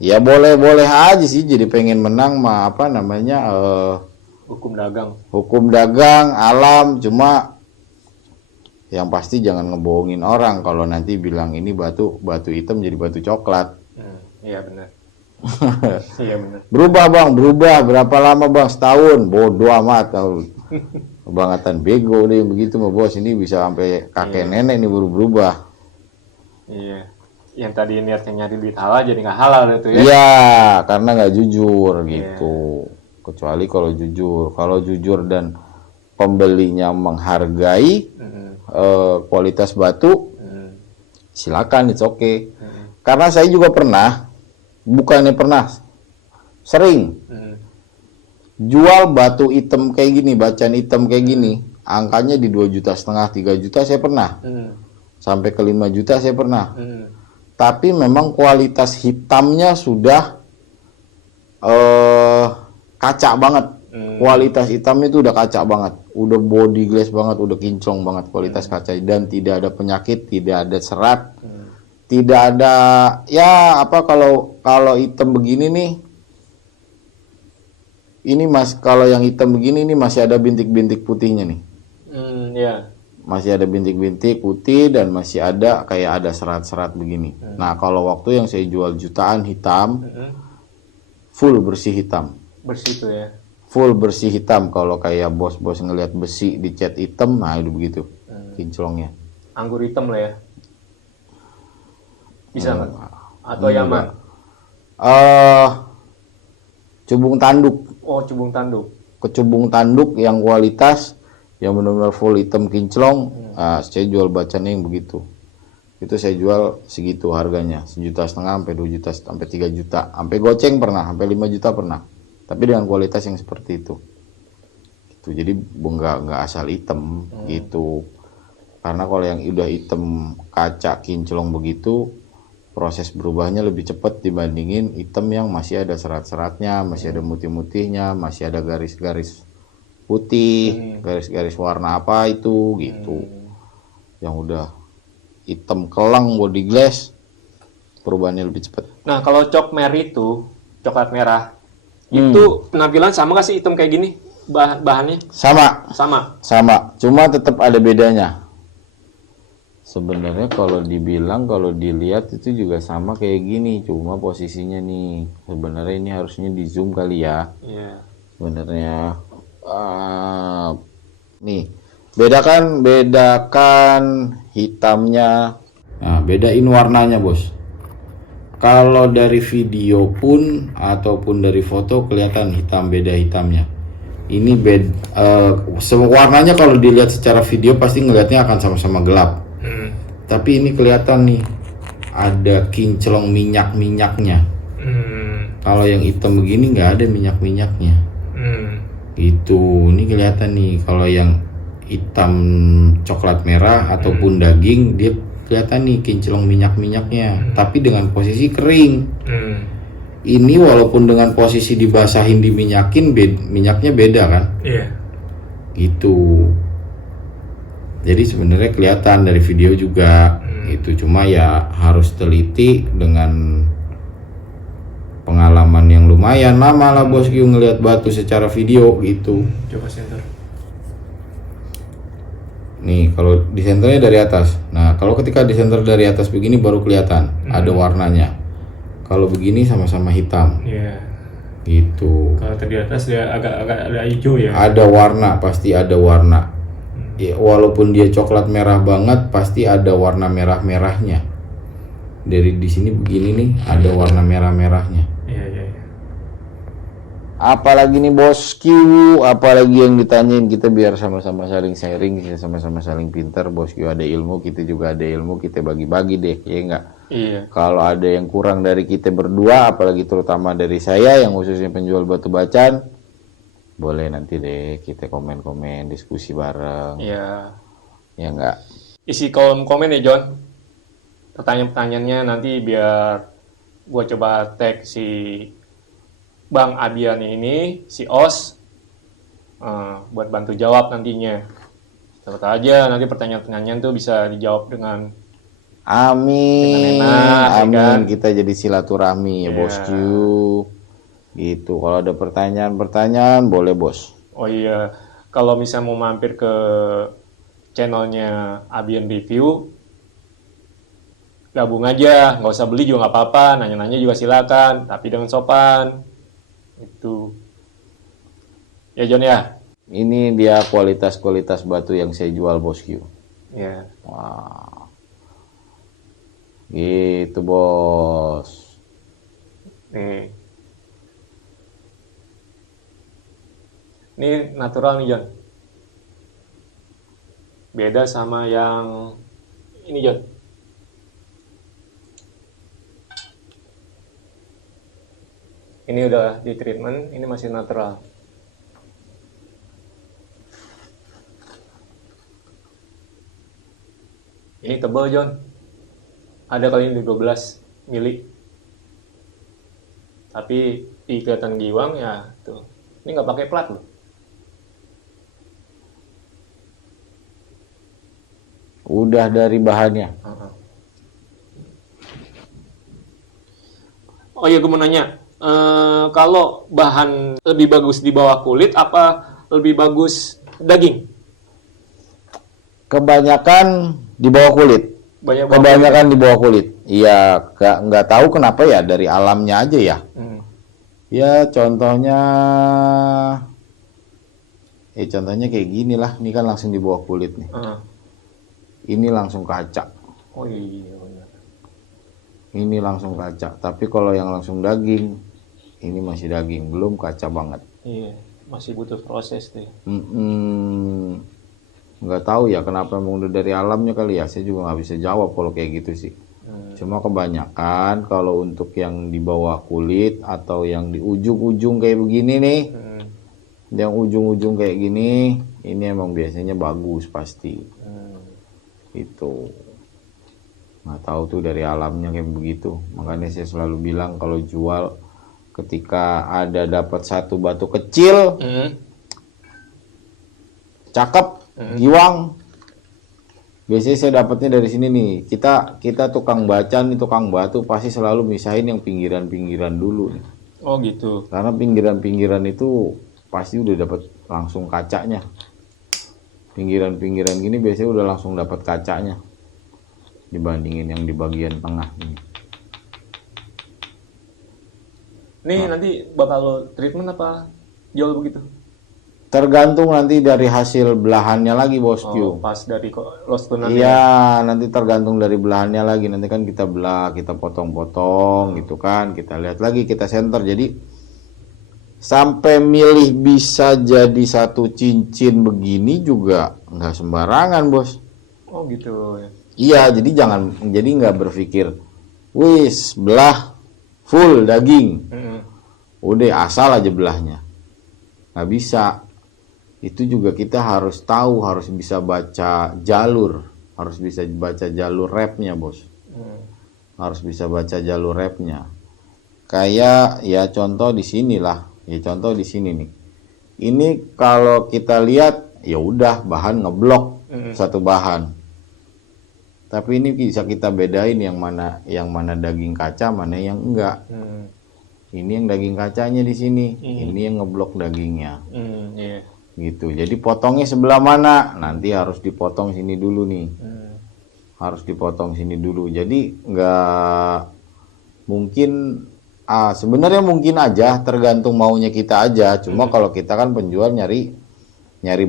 Ya boleh aja sih jadi pengen menang mah apa namanya Hukum dagang. hukum dagang alam, cuma yang pasti jangan ngebohongin orang kalau nanti bilang ini batu hitam jadi batu coklat. Iya benar. Iya benar. Berubah bang, berubah berapa lama bang? Setahun, bodoh amat. Kebangetan bego deh begitu mah bos. Ini bisa sampai kakek nenek ini baru berubah. Iya. Yang tadi niatnya nyari duit halal jadi nggak halal itu ya. Iya, karena nggak jujur gitu. Kecuali kalau jujur. Kalau jujur dan pembelinya menghargai kualitas batu, silakan, it's okay. Karena saya juga pernah, bukannya pernah, sering jual batu hitam kayak gini, bacan hitam kayak gini, angkanya di 2,5 juta, 3 juta saya pernah, sampai ke 5 juta saya pernah. Tapi memang kualitas hitamnya sudah kaca banget. Kualitas hitamnya itu udah kaca banget, udah body glass banget, udah kinclong banget kualitas kaca, dan tidak ada penyakit, tidak ada serat. Tidak ada ya apa kalau hitam begini nih, ini mas kalau yang hitam begini nih masih ada bintik-bintik putihnya nih, Iya. masih ada bintik-bintik putih dan masih ada kayak ada serat-serat begini. Nah kalau waktu yang saya jual jutaan hitam, full bersih hitam, Bersih tuh ya. full bersih hitam. Kalau kayak bos-bos ngelihat besi dicat hitam, nah itu begitu kinclongnya. Anggur hitam lah ya. Bisa nggak? Atau Yaman? Cubung tanduk. Oh, cubung tanduk. Kecubung tanduk yang kualitas yang benar-benar full hitam kinclong. Saya jual bacannya yang begitu. Itu saya jual segitu harganya, 1,5 juta sampai 2 juta sampai 3 juta, sampai goceng pernah, sampai 5 juta pernah. Tapi dengan kualitas yang seperti itu. Gitu. Jadi nggak asal hitam gitu. Karena kalau yang udah hitam kaca kinclong begitu, proses berubahnya lebih cepat dibandingin hitam yang masih ada serat-seratnya, masih ada mutih-mutihnya, masih ada garis-garis putih, garis-garis warna apa itu gitu. Yang udah hitam kelang body glass, perubahannya lebih cepat. Nah, kalau cokmer itu, coklat merah, itu penampilan sama nggak sih hitam kayak gini? Bahannya? Sama, Sama. cuma tetap ada bedanya. Sebenarnya kalau dilihat itu juga sama kayak gini, cuma posisinya nih. Sebenarnya ini harusnya di zoom kali ya. Iya. Sebenarnya nih, bedakan hitamnya. Nah, bedain warnanya, Bos. Kalau dari video pun ataupun dari foto kelihatan hitam, beda hitamnya. Ini semua warnanya kalau dilihat secara video pasti ngelihatnya akan sama-sama gelap. Tapi ini kelihatan nih ada kinclong minyak-minyaknya. Kalau yang hitam begini nggak ada minyak-minyaknya. Itu ini kelihatan nih kalau yang hitam coklat merah ataupun daging dia kelihatan nih kinclong minyak-minyaknya. Tapi dengan posisi kering. Ini walaupun dengan posisi dibasahin diminyakin minyaknya beda kan? Iya. Gitu. Jadi sebenarnya kelihatan dari video juga. Itu cuma ya harus teliti dengan pengalaman yang lumayan lama lah bosku ngelihat batu secara video gitu. Coba center. Nih kalau di senternya dari atas. Nah kalau ketika di center dari atas begini baru kelihatan ada warnanya. Kalau begini sama-sama hitam. Iya. Gitu. Kalau tadi atas dia agak ada hijau ya. Ada warna, pasti ada warna. Ya, walaupun dia coklat merah banget, pasti ada warna merah-merahnya. Dari di sini begini nih, ada warna merah-merahnya. Iya. Apalagi nih bosku, apalagi yang ditanyain, kita biar sama-sama saling sharing, kita sama-sama saling pintar. Bosku ada ilmu, kita juga ada ilmu, kita bagi-bagi deh, ya enggak? Iya. Kalau ada yang kurang dari kita berdua, apalagi terutama dari saya yang khususnya penjual batu bacan, boleh nanti deh kita komen-komen, diskusi bareng. Iya. Ya enggak? Isi kolom komen ya John. Pertanyaan-pertanyaannya nanti biar gua coba tag si Bang Abian ini, si Os, buat bantu jawab nantinya. Serta aja nanti pertanyaan-pertanyaan tuh bisa dijawab dengan Amin, enak, ya amin. kan? Kita jadi silaturahmi ya Iya. bosku. Gitu. Kalau ada pertanyaan-pertanyaan boleh bos. Oh iya, kalau misalnya mau mampir ke channelnya Abian Review, gabung aja, nggak usah beli juga nggak apa-apa, nanya-nanya juga silakan, tapi dengan sopan. Itu. Ya John ya? Ini dia kualitas-kualitas batu yang saya jual bosku. Ya. Wah. Gitu bos. Nih. Ini natural nih John. Beda sama yang ini John. Ini udah di treatment, ini masih natural. Ini tebal John. Ada kali ini 12 mili. Tapi di kelihatan giwang ya tuh. Ini nggak pakai plat loh. Udah dari bahannya. Oh iya, gue mau nanya. Kalau bahan lebih bagus di bawah kulit apa lebih bagus daging? Kebanyakan di bawah kulit. Kebanyakan di bawah kulit. Iya, nggak tahu kenapa ya, dari alamnya aja ya. Ya contohnya kayak gini lah. Ini kan langsung di bawah kulit nih. Ini langsung kaca. Oh iya benar. Ini langsung kaca. Tapi kalau yang langsung daging, ini masih daging, belum kaca banget. Iya, masih butuh proses deh. Nggak tahu ya kenapa, emang udah dari alamnya kali ya. Saya juga nggak bisa jawab kalau kayak gitu sih. Cuma kebanyakan kalau untuk yang di bawah kulit atau yang di ujung-ujung kayak begini nih, yang ujung-ujung kayak gini, ini emang biasanya bagus pasti. Itu nggak tahu tuh dari alamnya kayak begitu. Makanya saya selalu bilang kalau jual, ketika ada dapat satu batu kecil, cakep, giwang, biasanya saya dapatnya dari sini nih. Kita tukang baca nih, tukang batu pasti selalu misahin yang pinggiran-pinggiran dulu nih. Oh gitu. Karena pinggiran-pinggiran itu pasti udah dapat langsung kacanya. Pinggiran-pinggiran gini biasanya udah langsung dapat kacanya dibandingin yang di bagian tengah ini. Nih nanti bakal lo treatment apa jual begitu? Tergantung nanti dari hasil belahannya lagi bosku. Pas dari los tunannya. Iya, nanti tergantung dari belahannya lagi. Nanti kan kita belah, kita potong-potong gitu kan. Kita lihat lagi, kita center. Jadi sampai milih bisa jadi satu cincin begini juga nggak sembarangan, Bos. Oh gitu. Iya, jadi nggak berpikir, wis belah full daging, udah asal aja belahnya, nggak bisa. Itu juga kita harus tahu, harus bisa baca jalur, harus bisa baca jalur repnya, Bos. Harus bisa baca jalur repnya. Kayak ya contoh di sini lah. Ya contoh di sini nih. Ini kalau kita lihat ya udah bahan ngeblok satu bahan. Tapi ini bisa kita bedain yang mana daging kaca, mana yang enggak. Ini yang daging kacanya di sini, ini yang ngeblok dagingnya. Iya. Gitu. Jadi potongnya sebelah mana? Nanti harus dipotong sini dulu nih. Harus dipotong sini dulu. Jadi nggak mungkin. Sebenarnya mungkin aja, tergantung maunya kita aja. Cuma kalau kita kan penjual nyari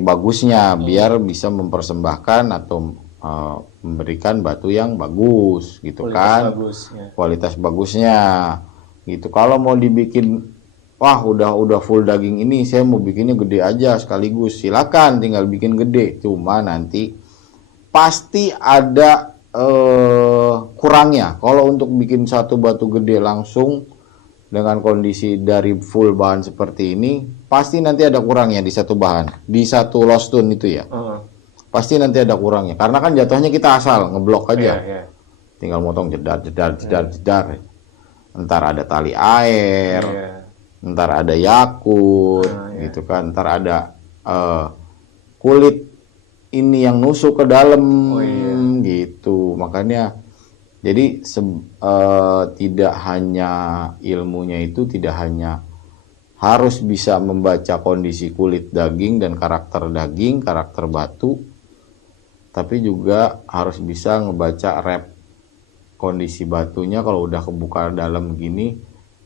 bagusnya, biar bisa mempersembahkan atau memberikan batu yang bagus, gitu Kualitas kan? bagus, ya. Kualitas bagusnya, gitu. Kalau mau dibikin, wah udah full daging ini, saya mau bikinnya gede aja sekaligus, silakan, tinggal bikin gede. Cuma nanti pasti ada kurangnya. Kalau untuk bikin satu batu gede langsung dengan kondisi dari full bahan seperti ini, pasti nanti ada kurangnya di satu bahan, di satu lost stone itu ya. Pasti nanti ada kurangnya, karena kan jatuhnya kita asal ngeblok aja. Tinggal motong jedar. Entar ada tali air, entar ada yakut, gitu kan. Entar ada kulit ini yang nusuk ke dalam, gitu. Makanya jadi tidak hanya ilmunya itu tidak hanya harus bisa membaca kondisi kulit daging dan karakter daging, karakter batu, tapi juga harus bisa ngebaca rep kondisi batunya. Kalau udah kebuka dalam gini,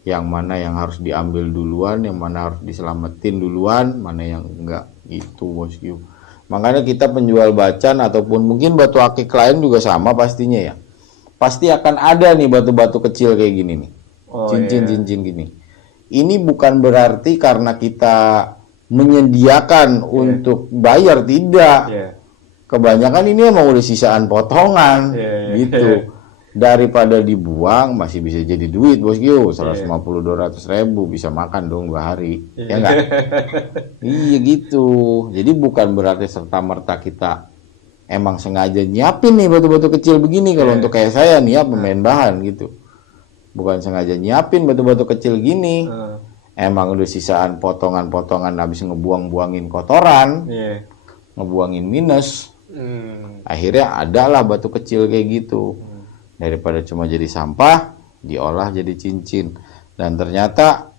yang mana yang harus diambil duluan, yang mana harus diselamatin duluan, mana yang enggak, gitu, Bosku. Makanya kita penjual bacan ataupun mungkin batu akik lain juga sama pastinya ya. Pasti akan ada nih batu-batu kecil kayak gini nih. Cincin-cincin gini. Ini bukan berarti karena kita menyediakan untuk bayar, tidak. Kebanyakan ini emang udah sisaan potongan, gitu. Daripada dibuang masih bisa jadi duit, Bosku. 150-200 ribu bisa makan dong 2 hari. Ya enggak? Iya gitu. Jadi bukan berarti serta-merta kita emang sengaja nyiapin nih batu-batu kecil begini. Kalau untuk kayak saya nih ya, pemain bahan gitu, bukan sengaja nyiapin batu-batu kecil gini. Emang udah sisaan potongan-potongan habis ngebuang-buangin kotoran, ngebuangin minus. Akhirnya adalah batu kecil kayak gitu. Daripada cuma jadi sampah, diolah jadi cincin. Dan ternyata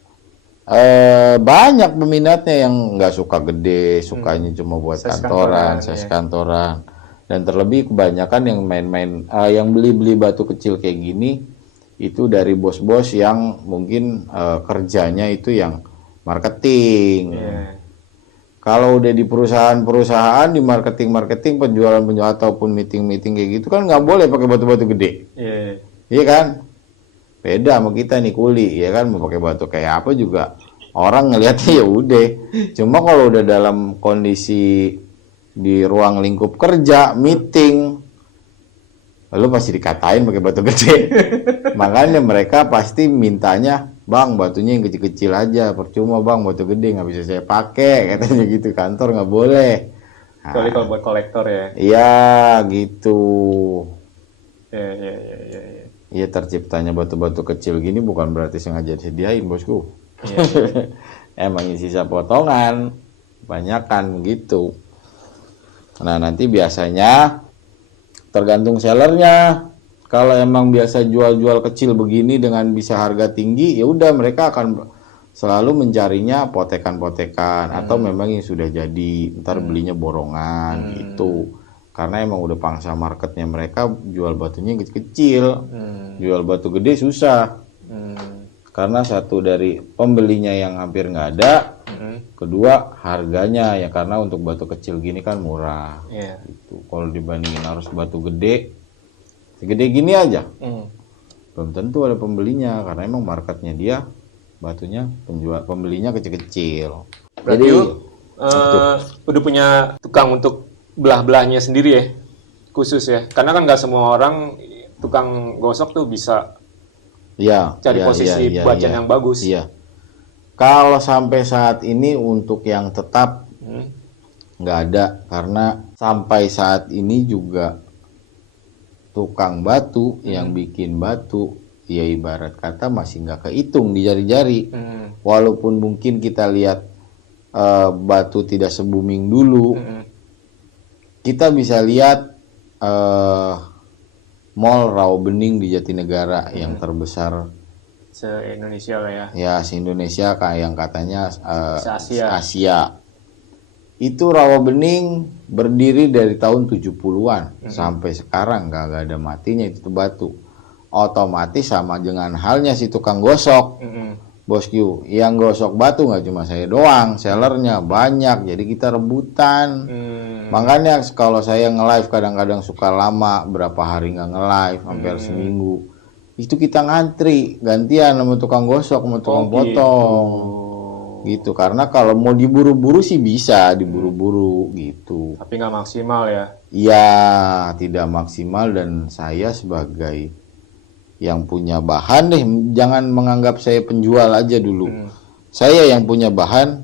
banyak peminatnya yang nggak suka gede, sukanya cuma buat kantoran, size kantoran. Dan terlebih kebanyakan yang main-main, yang beli-beli batu kecil kayak gini, itu dari bos-bos yang mungkin kerjanya itu yang marketing. Kalau udah di perusahaan-perusahaan, di marketing-marketing, penjualan-penjualan ataupun meeting-meeting kayak gitu kan nggak boleh pakai batu-batu gede. Iya kan? Beda sama kita nih kuli, ya kan, mau pakai batu kayak apa juga orang ngelihatnya ya udah. Cuma kalau udah dalam kondisi di ruang lingkup kerja, meeting, lalu pasti dikatain pakai batu gede. Makanya mereka pasti mintanya, bang batunya yang kecil-kecil aja, percuma bang batu gede nggak bisa saya pakai, katanya gitu. Kantor nggak boleh. Kecuali kalau buat kolektor ya. Iya gitu. Iya. Iya, terciptanya batu-batu kecil gini bukan berarti sengaja disediain, Bosku. Emang sisa potongan, banyakan gitu. Nah, nanti biasanya tergantung sellernya. Kalau emang biasa jual-jual kecil begini dengan bisa harga tinggi, ya udah mereka akan selalu mencarinya potekan-potekan atau memang yang sudah jadi, ntar belinya borongan gitu. Karena emang udah pangsa marketnya mereka jual batunya kecil-kecil. Jual batu gede susah. Karena satu dari pembelinya yang hampir nggak ada, kedua harganya ya, karena untuk batu kecil gini kan murah. Gitu. Kalau dibandingin harus batu gede, segede gini aja, belum tentu ada pembelinya karena emang marketnya dia batunya pembelinya kecil-kecil. Berarti lu udah punya tukang untuk belah-belahnya sendiri ya, khusus ya? Karena kan nggak semua orang tukang gosok tuh bisa cari posisi bacaan yang bagus. Iya. Kalau sampai saat ini untuk yang tetap nggak ada, karena sampai saat ini juga tukang batu yang bikin batu ya ibarat kata masih nggak kehitung di jari-jari. Walaupun mungkin kita lihat batu tidak se-booming dulu, kita bisa lihat Mall Rawabening di Jatinegara yang terbesar se-Indonesia lah ya. Ya, se-Indonesia kayak yang katanya Se-Asia. Asia. Itu Rawabening berdiri dari tahun 70-an sampai sekarang nggak ada matinya itu batu. Otomatis sama dengan halnya si tukang gosok. Bosku, yang gosok batu nggak cuma saya doang, sellernya banyak, jadi kita rebutan. Makanya kalau saya nge-live kadang-kadang suka lama, berapa hari nggak nge-live, hampir seminggu. Itu kita ngantri, gantian sama tukang gosok, sama tukang potong. Gitu, karena kalau mau diburu-buru sih bisa, diburu-buru gitu. Tapi nggak maksimal ya? Iya, tidak maksimal, dan saya sebagai yang punya bahan deh, jangan menganggap saya penjual aja dulu. Saya yang punya bahan,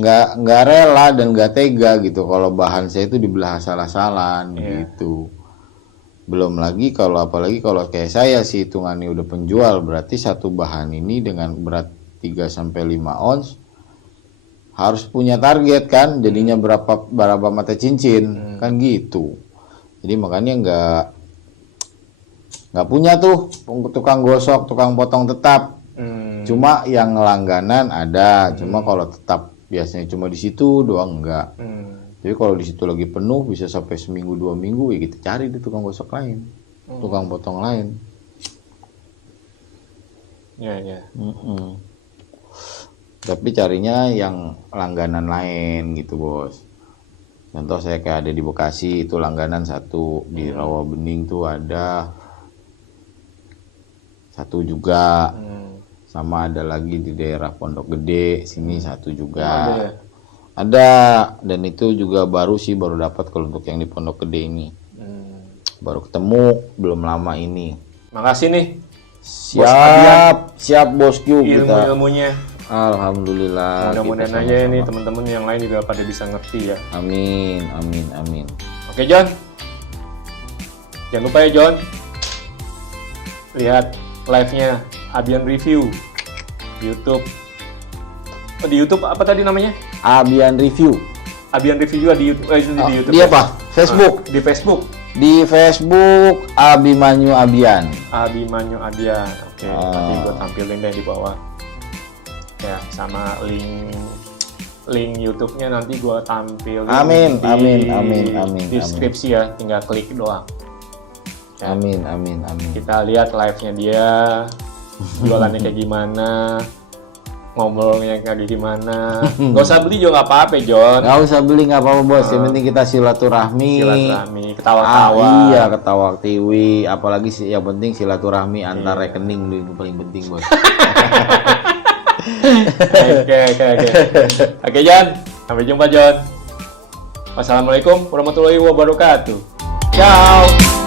nggak rela dan nggak tega gitu kalau bahan saya itu dibelah asal-asalan gitu. Belum lagi kalau apalagi kalau kayak saya sih hitungannya udah penjual, berarti satu bahan ini dengan berat 3-5 ons harus punya target kan, jadinya berapa mata cincin kan gitu. Jadi makanya nggak punya tuh tukang gosok, tukang potong tetap. Cuma yang langganan ada, cuma kalau tetap biasanya cuma di situ doang enggak. Jadi kalau di situ lagi penuh bisa sampai seminggu 2 minggu ya kita cari di tukang gosok lain, tukang potong lain. Ya. Tapi carinya yang langganan lain gitu bos. Contoh saya kayak ada di Bekasi itu langganan satu, di Rawabening tuh ada satu juga. Sama ada lagi di daerah Pondok Gede sini satu juga. Ada, dan itu juga baru dapat kalau untuk yang di Pondok Gede ini. Baru ketemu belum lama ini. Makasih nih. Siap bosku kita. Ilmu-ilmunya. Alhamdulillah. Mudah-mudahan aja ini teman-teman yang lain juga pada bisa ngerti ya. Amin. Oke John. Jangan lupa ya John. Lihat live-nya Abian Review di YouTube. Oh, di YouTube apa tadi namanya? Abian Review. Abian Review juga di YouTube. Di YouTube. Di apa? Facebook. Di Facebook. Di Facebook Abimanyu Abian. Abimanyu Abian. Oke, nanti gue tampilin deh di bawah. Ya, sama link YouTube-nya nanti gue tampilin. Amin. Deskripsi ya, tinggal klik doang. Ya. Amin. Kita lihat live-nya dia, jualannya kayak gimana, ngomongnya kayak gimana. Gak usah beli juga nggak apa-apa, John. Gak usah beli nggak apa-apa bos. Yang penting kita silaturahmi, ketawa-tawa. Iya, ketawa tiwi. Apalagi yang penting silaturahmi antar rekening itu paling penting bos. Oke, John. Sampai jumpa, John. Wassalamualaikum warahmatullahi wabarakatuh. Ciao.